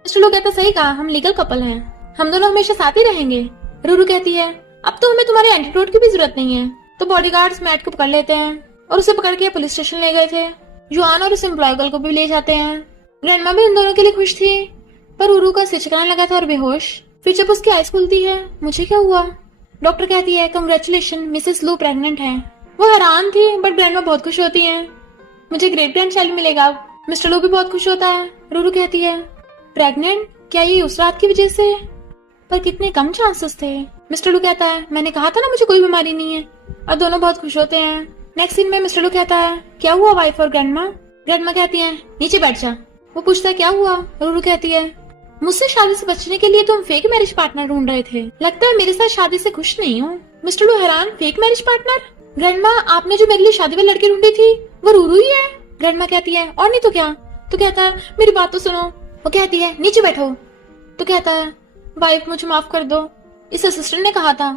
मिस्टर लू कहता सही कहा, हम लीगल कपल हैं, हम दोनों हमेशा साथ ही रहेंगे। रूरू कहती है अब तो हमें तुम्हारे एंटीडोट की भी जरूरत नहीं है। तो बॉडीगार्ड्स मैट को पकड़ लेते हैं और उसे पकड़ के पुलिस स्टेशन ले गए थे। युआन और उस एम्प्लॉय को भी ले जाते हैं। ग्रैंडमा भी इन दोनों के लिए खुश थी, पर रूरू का सिर चकराने लगा था और बेहोश। फिर जब उसकी आइज खुलती है मुझे क्या हुआ? डॉक्टर कहती है कंग्रेचुलेशन मिसेस लू प्रेग्नेंट है। वो हैरान थी बट ग्रैंडमा बहुत खुश होती है, मुझे ग्रेट ग्रैंड चाइल्ड मिलेगा। मिस्टर लू भी बहुत खुश होता है। रूरू कहती है प्रेग्नेंट? क्या ये उस रात की वजह से? पर कितने कम चांसेस थे। मिस्टर लू कहता है मैंने कहा था ना मुझे कोई बीमारी नहीं है। और दोनों बहुत खुश होते हैं। नेक्स्ट सीन में मिस्टर लू कहता है क्या हुआ वाइफ और ग्रैंडमा? ग्रैंडमा कहती है नीचे बैठ जा। वो पूछता है क्या हुआ? रूरू कहती है मुझसे शादी से बचने के लिए तुम फेक मैरिज पार्टनर ढूंढ रहे थे, लगता है मेरे साथ शादी से खुश नहीं हो। मिस्टर लू हैरान फेक मैरिज पार्टनर? ग्रैंडमा आपने जो मेरे लिए शादी वाली लड़की ढूंढी थी वो रूरू ही है। ग्रैंडमा कहती है और नहीं तो क्या? तो कहता है मेरी बात तो सुनो। वो कहती है नीचे बैठो। तो कहता है वाइफ मुझे माफ कर दो, इस असिस्टेंट ने कहा था।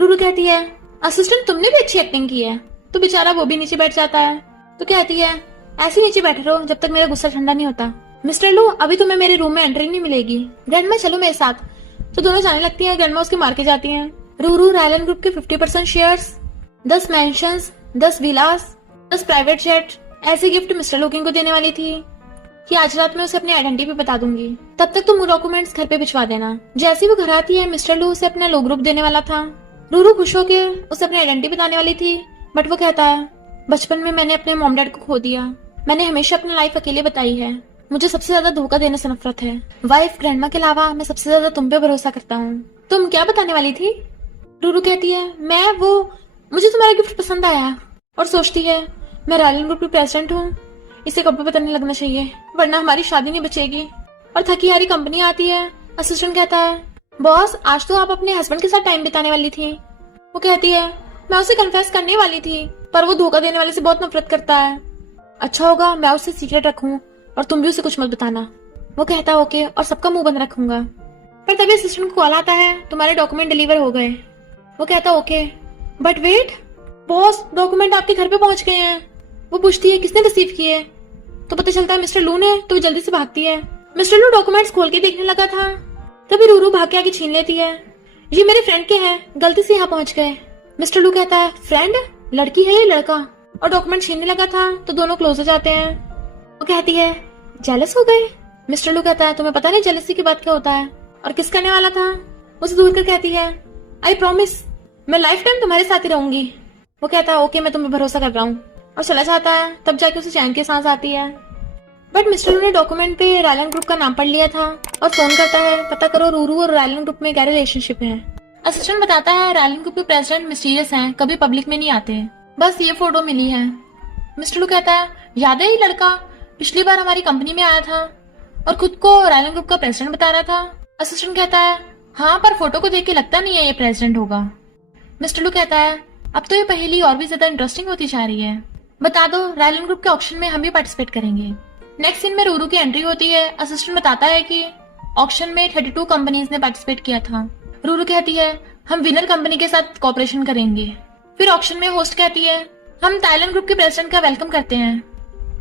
रूरू कहती है असिस्टेंट तुमने भी अच्छी एक्टिंग की है। तो बेचारा वो भी नीचे बैठ जाता है। तो कहती है ऐसे नीचे बैठे रहो जब तक मेरा गुस्सा ठंडा नहीं होता। मिस्टर लू अभी तुम्हें मेरे रूम में एंट्री नहीं मिलेगी, ग्रैंडमा चलो मेरे साथ। तो दोनों जाने लगती हैं। ग्रैंडमा उसके मार के जाती हैं। रूरू रायलन ग्रुप के 50% शेयर्स, 10 मैंशंस, 10 विलास, 10 प्राइवेट जेट ऐसे गिफ्ट मिस्टर लू किंग को देने वाली थी कि आज रात में उसे अपनी आइडेंटिटी बता दूंगी, तब तक तुम डॉक्यूमेंट्स घर पे भिजवा देना। जैसे वो घर आती है मिस्टर लू उसे अपना लो ग्रुप देने वाला था। रूरू खुश होकर उसे अपनी आइडेंटिटी बताने वाली थी, बट वो कहता है बचपन में मैंने अपने मॉम डैड को खो दिया, मैंने हमेशा अपनी लाइफ अकेले बताई है, मुझे सबसे ज्यादा धोखा देने से नफरत है। वाइफ ग्रैंडमा के अलावा मैं सबसे ज्यादा तुम पे भरोसा करता हूँ। तुम क्या बताने वाली थी? रूरू कहती है मुझे तुम्हारा गिफ्ट पसंद आया, और सोचती है मैं रायलन ग्रुप की प्रेसिडेंट हूँ, इसे कब पता नहीं लगना चाहिए वरना हमारी शादी नहीं बचेगी। और थकी हारी कंपनी आती है। असिस्टेंट कहता है बॉस आज तो आप अपने हस्बैंड के साथ टाइम बिताने वाली थी। वो कहती है मैं उसे कन्फेस करने वाली थी पर वो धोखा देने वाले से बहुत नफरत करता है, अच्छा होगा मैं उससे सीक्रेट रखूं और तुम भी उसे कुछ मत बताना। वो कहता है ओके और सबका मुंह बंद रखूंगा। पर तभी असिस्टेंट को कॉल आता है तुम्हारे डॉक्यूमेंट डिलीवर हो गए। वो कहता है okay but wait boss document आपके घर पे पहुंच गए हैं। वो पूछती है किसने रिसीव किए? तो पता चलता है मिस्टर लू ने। तो वो जल्दी से भागती है। मिस्टर लू डॉक्यूमेंट्स खोल के देखने लगा था, तभी रूरू भाग के आगे छीन लेती है। ये मेरे फ्रेंड के हैं, गलती से यहाँ पहुंच गए। मिस्टर लू कहता है फ्रेंड? लड़की है या लड़का? और डॉक्यूमेंट छीनने लगा था तो दोनों क्लोज हो जाते हैं। वो कहती है जेलस हो गए? मिस्टर लू कहता है तुम्हें पता नहीं जेलसी की बात क्या होता है और किस करने वाला था? उसे दूर कर कहती है आई प्रॉमिस मैं लाइफ टाइम तुम्हारे साथ ही रहूंगी। वो कहता है ओके मैं तुम्हें भरोसा कर रहा हूँ और चला जाता है। तब जाके उसे चैन की सांस आती है। बट मिस्टर लू ने डॉक्यूमेंट पे रायलन ग्रुप का नाम पढ़ लिया था और फोन करता है पता करो रूरू और रायलन ग्रुप में क्या रिलेशनशिप है। असिस्टेंट बताता है रायलन ग्रुप के प्रेसिडेंट मिस्टीरियस हैं, कभी पब्लिक में नहीं आते, बस ये फोटो मिली है। मिस्टर लू कहता है याद है ये लड़का पिछली बार हमारी कंपनी में आया था और खुद को रायलन ग्रुप का प्रेसिडेंट बता रहा था। असिस्टेंट कहता है हाँ पर फोटो को देख के लगता नहीं है ये प्रेसिडेंट होगा। मिस्टर लू कहता है अब तो ये पहेली और भी ज्यादा इंटरेस्टिंग होती जा रही है, बता दो रायलन ग्रुप के ऑक्शन में हम भी पार्टिसिपेट करेंगे। नेक्स्ट सीन में रूरू की एंट्री होती है। असिस्टेंट बताता है कि ऑक्शन में 32 कंपनीज ने पार्टिसिपेट किया था। रूरू कहती है हम विनर कंपनी के साथ कॉपरेशन करेंगे। फिर ऑक्शन में होस्ट कहती है हम थाईलैंड ग्रुप के प्रेसिडेंट का वेलकम करते हैं।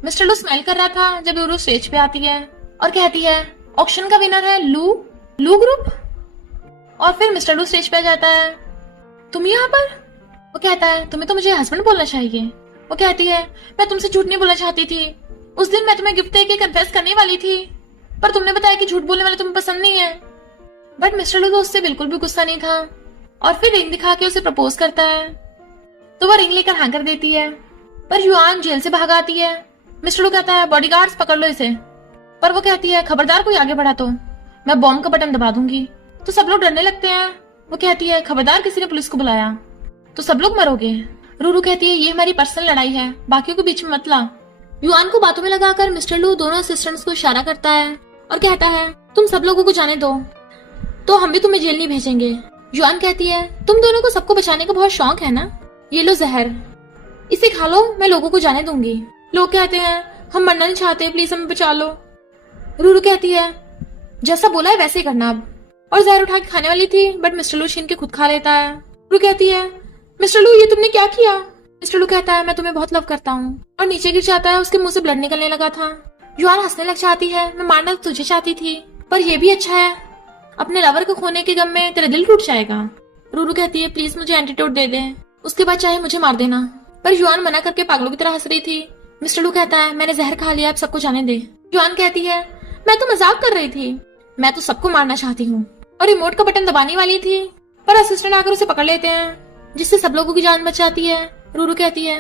मिस्टर लू स्माइल कर रहा था जब रूरू स्टेज पे आती है और कहती है ऑक्शन का विनर है लू ग्रुप। और फिर मिस्टर लू स्टेज पे आ जाता है तुम यहाँ पर? वो कहता है तुम्हें तो मुझे हस्बैंड बोलना चाहिए। वो कहती है मैं तुमसे झूठ नहीं बोलना चाहती थी, उस दिन मैं तुम्हें गिफ्ट देके कन्फेस करने वाली थी पर तुमने बताया कि झूठ बोलने वाले तुम्हें पसंद नहीं है। बट मिस्टर लू तो उससे बिल्कुल भी गुस्सा नहीं था और फिर रिंग दिखा के उसे प्रपोज करता है तो वो रिंग लेकर हाँ कर देती है। पर युआन जेल से भाग आती है। मिस्टर लू कहता है बॉडीगार्ड्स पकड़ लो इसे, पर वो कहती है खबरदार कोई आगे बढ़ा तो मैं बॉम्ब का बटन दबा दूंगी। तो सब लोग डरने लगते हैं। वो कहती है खबरदार किसी ने पुलिस को बुलाया तो सब लोग मरोगे। रूरू कहती है ये हमारी पर्सनल लड़ाई है, बाकियों के बीच में मत ला। युआन को बातों में लगाकर मिस्टर लू दोनों असिस्टेंट्स को इशारा करता है और कहता है तुम सब लोगों को जाने दो तो हम भी तुम्हें जेल नहीं भेजेंगे। युआन कहती है तुम दोनों को सबको बचाने का बहुत शौक है ना, ये लो जहर, इसे खा लो, मैं लोगों को जाने दूंगी। लोग कहते हैं हम मरना नहीं चाहते, प्लीज हमें बचा लो। रूरू कहती है जैसा बोला है वैसे ही करना अब, और जहर उठा के खाने वाली थी बट मिस्टर लू छीन के खुद खा लेता है। रूरू कहती है मिस्टर लू ये तुमने क्या किया? मिस्टर लू कहता है मैं तुम्हें बहुत लव करता हूँ और नीचे गिर जाता है। उसके मुंह से ब्लड निकलने लगा था। युआन हंसने लग जाती है मैं मारना तो तुझे चाहती थी पर ये भी अच्छा है, अपने लवर को खोने के गम में तेरा दिल टूट जाएगा। रूरू कहती है प्लीज मुझे एंटीडोट दे दे, उसके बाद चाहे मुझे मार देना। पर युआन मना करके पागलों की तरह हंस रही थी। मिस्टर लू कहता है मैंने जहर खा लिया, अब सबको जाने दे। युआन कहती है मैं तो मजाक कर रही थी, मैं तो सबको मारना चाहती हूँ, और रिमोट का बटन दबाने वाली थी पर असिस्टेंट आकर उसे पकड़ लेते हैं जिससे सब लोगों की जान बच जाती है। रूरू कहती है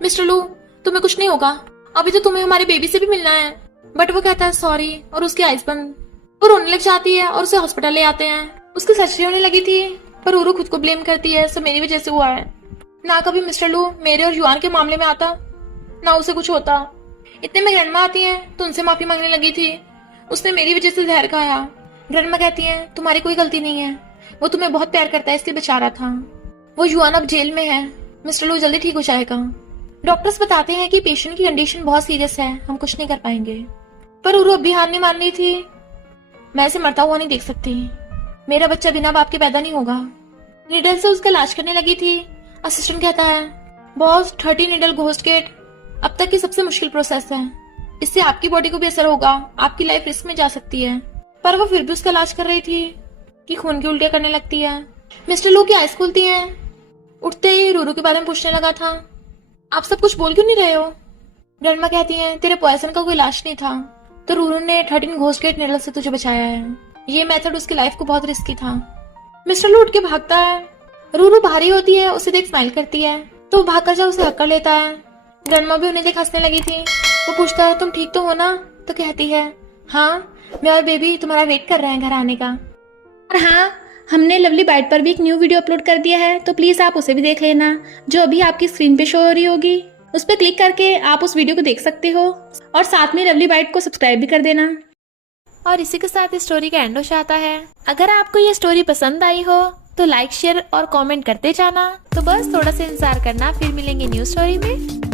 मिस्टर लू तुम्हें कुछ नहीं होगा, अभी तो तुम्हें हमारे बेबी से भी मिलना है। बट वो कहता है सॉरी और उसकी आइज बंद। वो रोने लग जाती है और उसे हॉस्पिटल ले आते हैं। उसकी सर्जरी होने लगी थी पर रूरू खुद को ब्लेम करती है सब मेरी वजह से हुआ है। ना कभी मिस्टर लू मेरे और युआन के मामले में आता ना उसे कुछ होता। इतने में ग्रैंडमा आती है तो उनसे माफी मांगने लगी थी, उसने मेरी वजह से जहर खाया। ग्रैंडमा कहती है तुम्हारी कोई गलती नहीं है, वो तुम्हें बहुत प्यार करता है इसलिए बचा रहा था। वो युआन अब जेल में है, मिस्टर लू जल्दी ठीक हो जाएगा। डॉक्टर्स बताते हैं कि पेशेंट की कंडीशन बहुत सीरियस है, हम कुछ नहीं कर पाएंगे। पर रूरू अब भी हार नहीं मान रही थी। मैं इसे मरता हुआ नहीं देख सकती, मेरा बच्चा बिना बाप के पैदा नहीं होगा। नीडल से उसका इलाज करने लगी थी। असिस्टेंट कहता है बॉस 30 नीडल घोस्ट गेट अब तक की सबसे मुश्किल प्रोसेस है, इससे आपकी बॉडी को भी असर होगा, आपकी लाइफ रिस्क में जा सकती है। पर वो फिर भी उसका इलाज कर रही थी कि खून की उल्टियां करने लगती है। मिस्टर लू की आइज खुलती है। उठते ही रूरू के बारे में पूछने लगा था आप सब कुछ बोल क्यों नहीं रहे हो? ग्रैंडमा कहती है तेरे पॉइजन का कोई इलाज नहीं था तो रूरू ने 13 घोस्ट गेट नीडल से तुझे बचाया है। ये मेथड उसकी लाइफ को बहुत रिस्की था। मिस्टर लू उठ के भागता है। रूरू भारी होती है, उसे देख स्माइल करती है तो वो भाग कर जा उसे हक कर लेता है। ग्रैंडमा भी उन्हें देख हंसने लगी थी। वो पूछता है तुम ठीक तो हो ना? तो कहती है हाँ मैं और बेबी तुम्हारा वेट कर रहे हैं घर आने का। और हाँ हमने लवली बाइट पर भी एक न्यू वीडियो अपलोड कर दिया है तो प्लीज आप उसे भी देख लेना, जो अभी आपकी स्क्रीन पे शो हो रही होगी। उस पर क्लिक करके आप उस वीडियो को देख सकते हो और साथ में लवली बाइट को सब्सक्राइब भी कर देना। और इसी के साथ इस स्टोरी का एंड हो जाता है। अगर आपको ये स्टोरी पसंद आई हो तो लाइक शेयर और कमेंट करते जाना। तो बस थोड़ा सा इंतजार करना, फिर मिलेंगे न्यू स्टोरी में।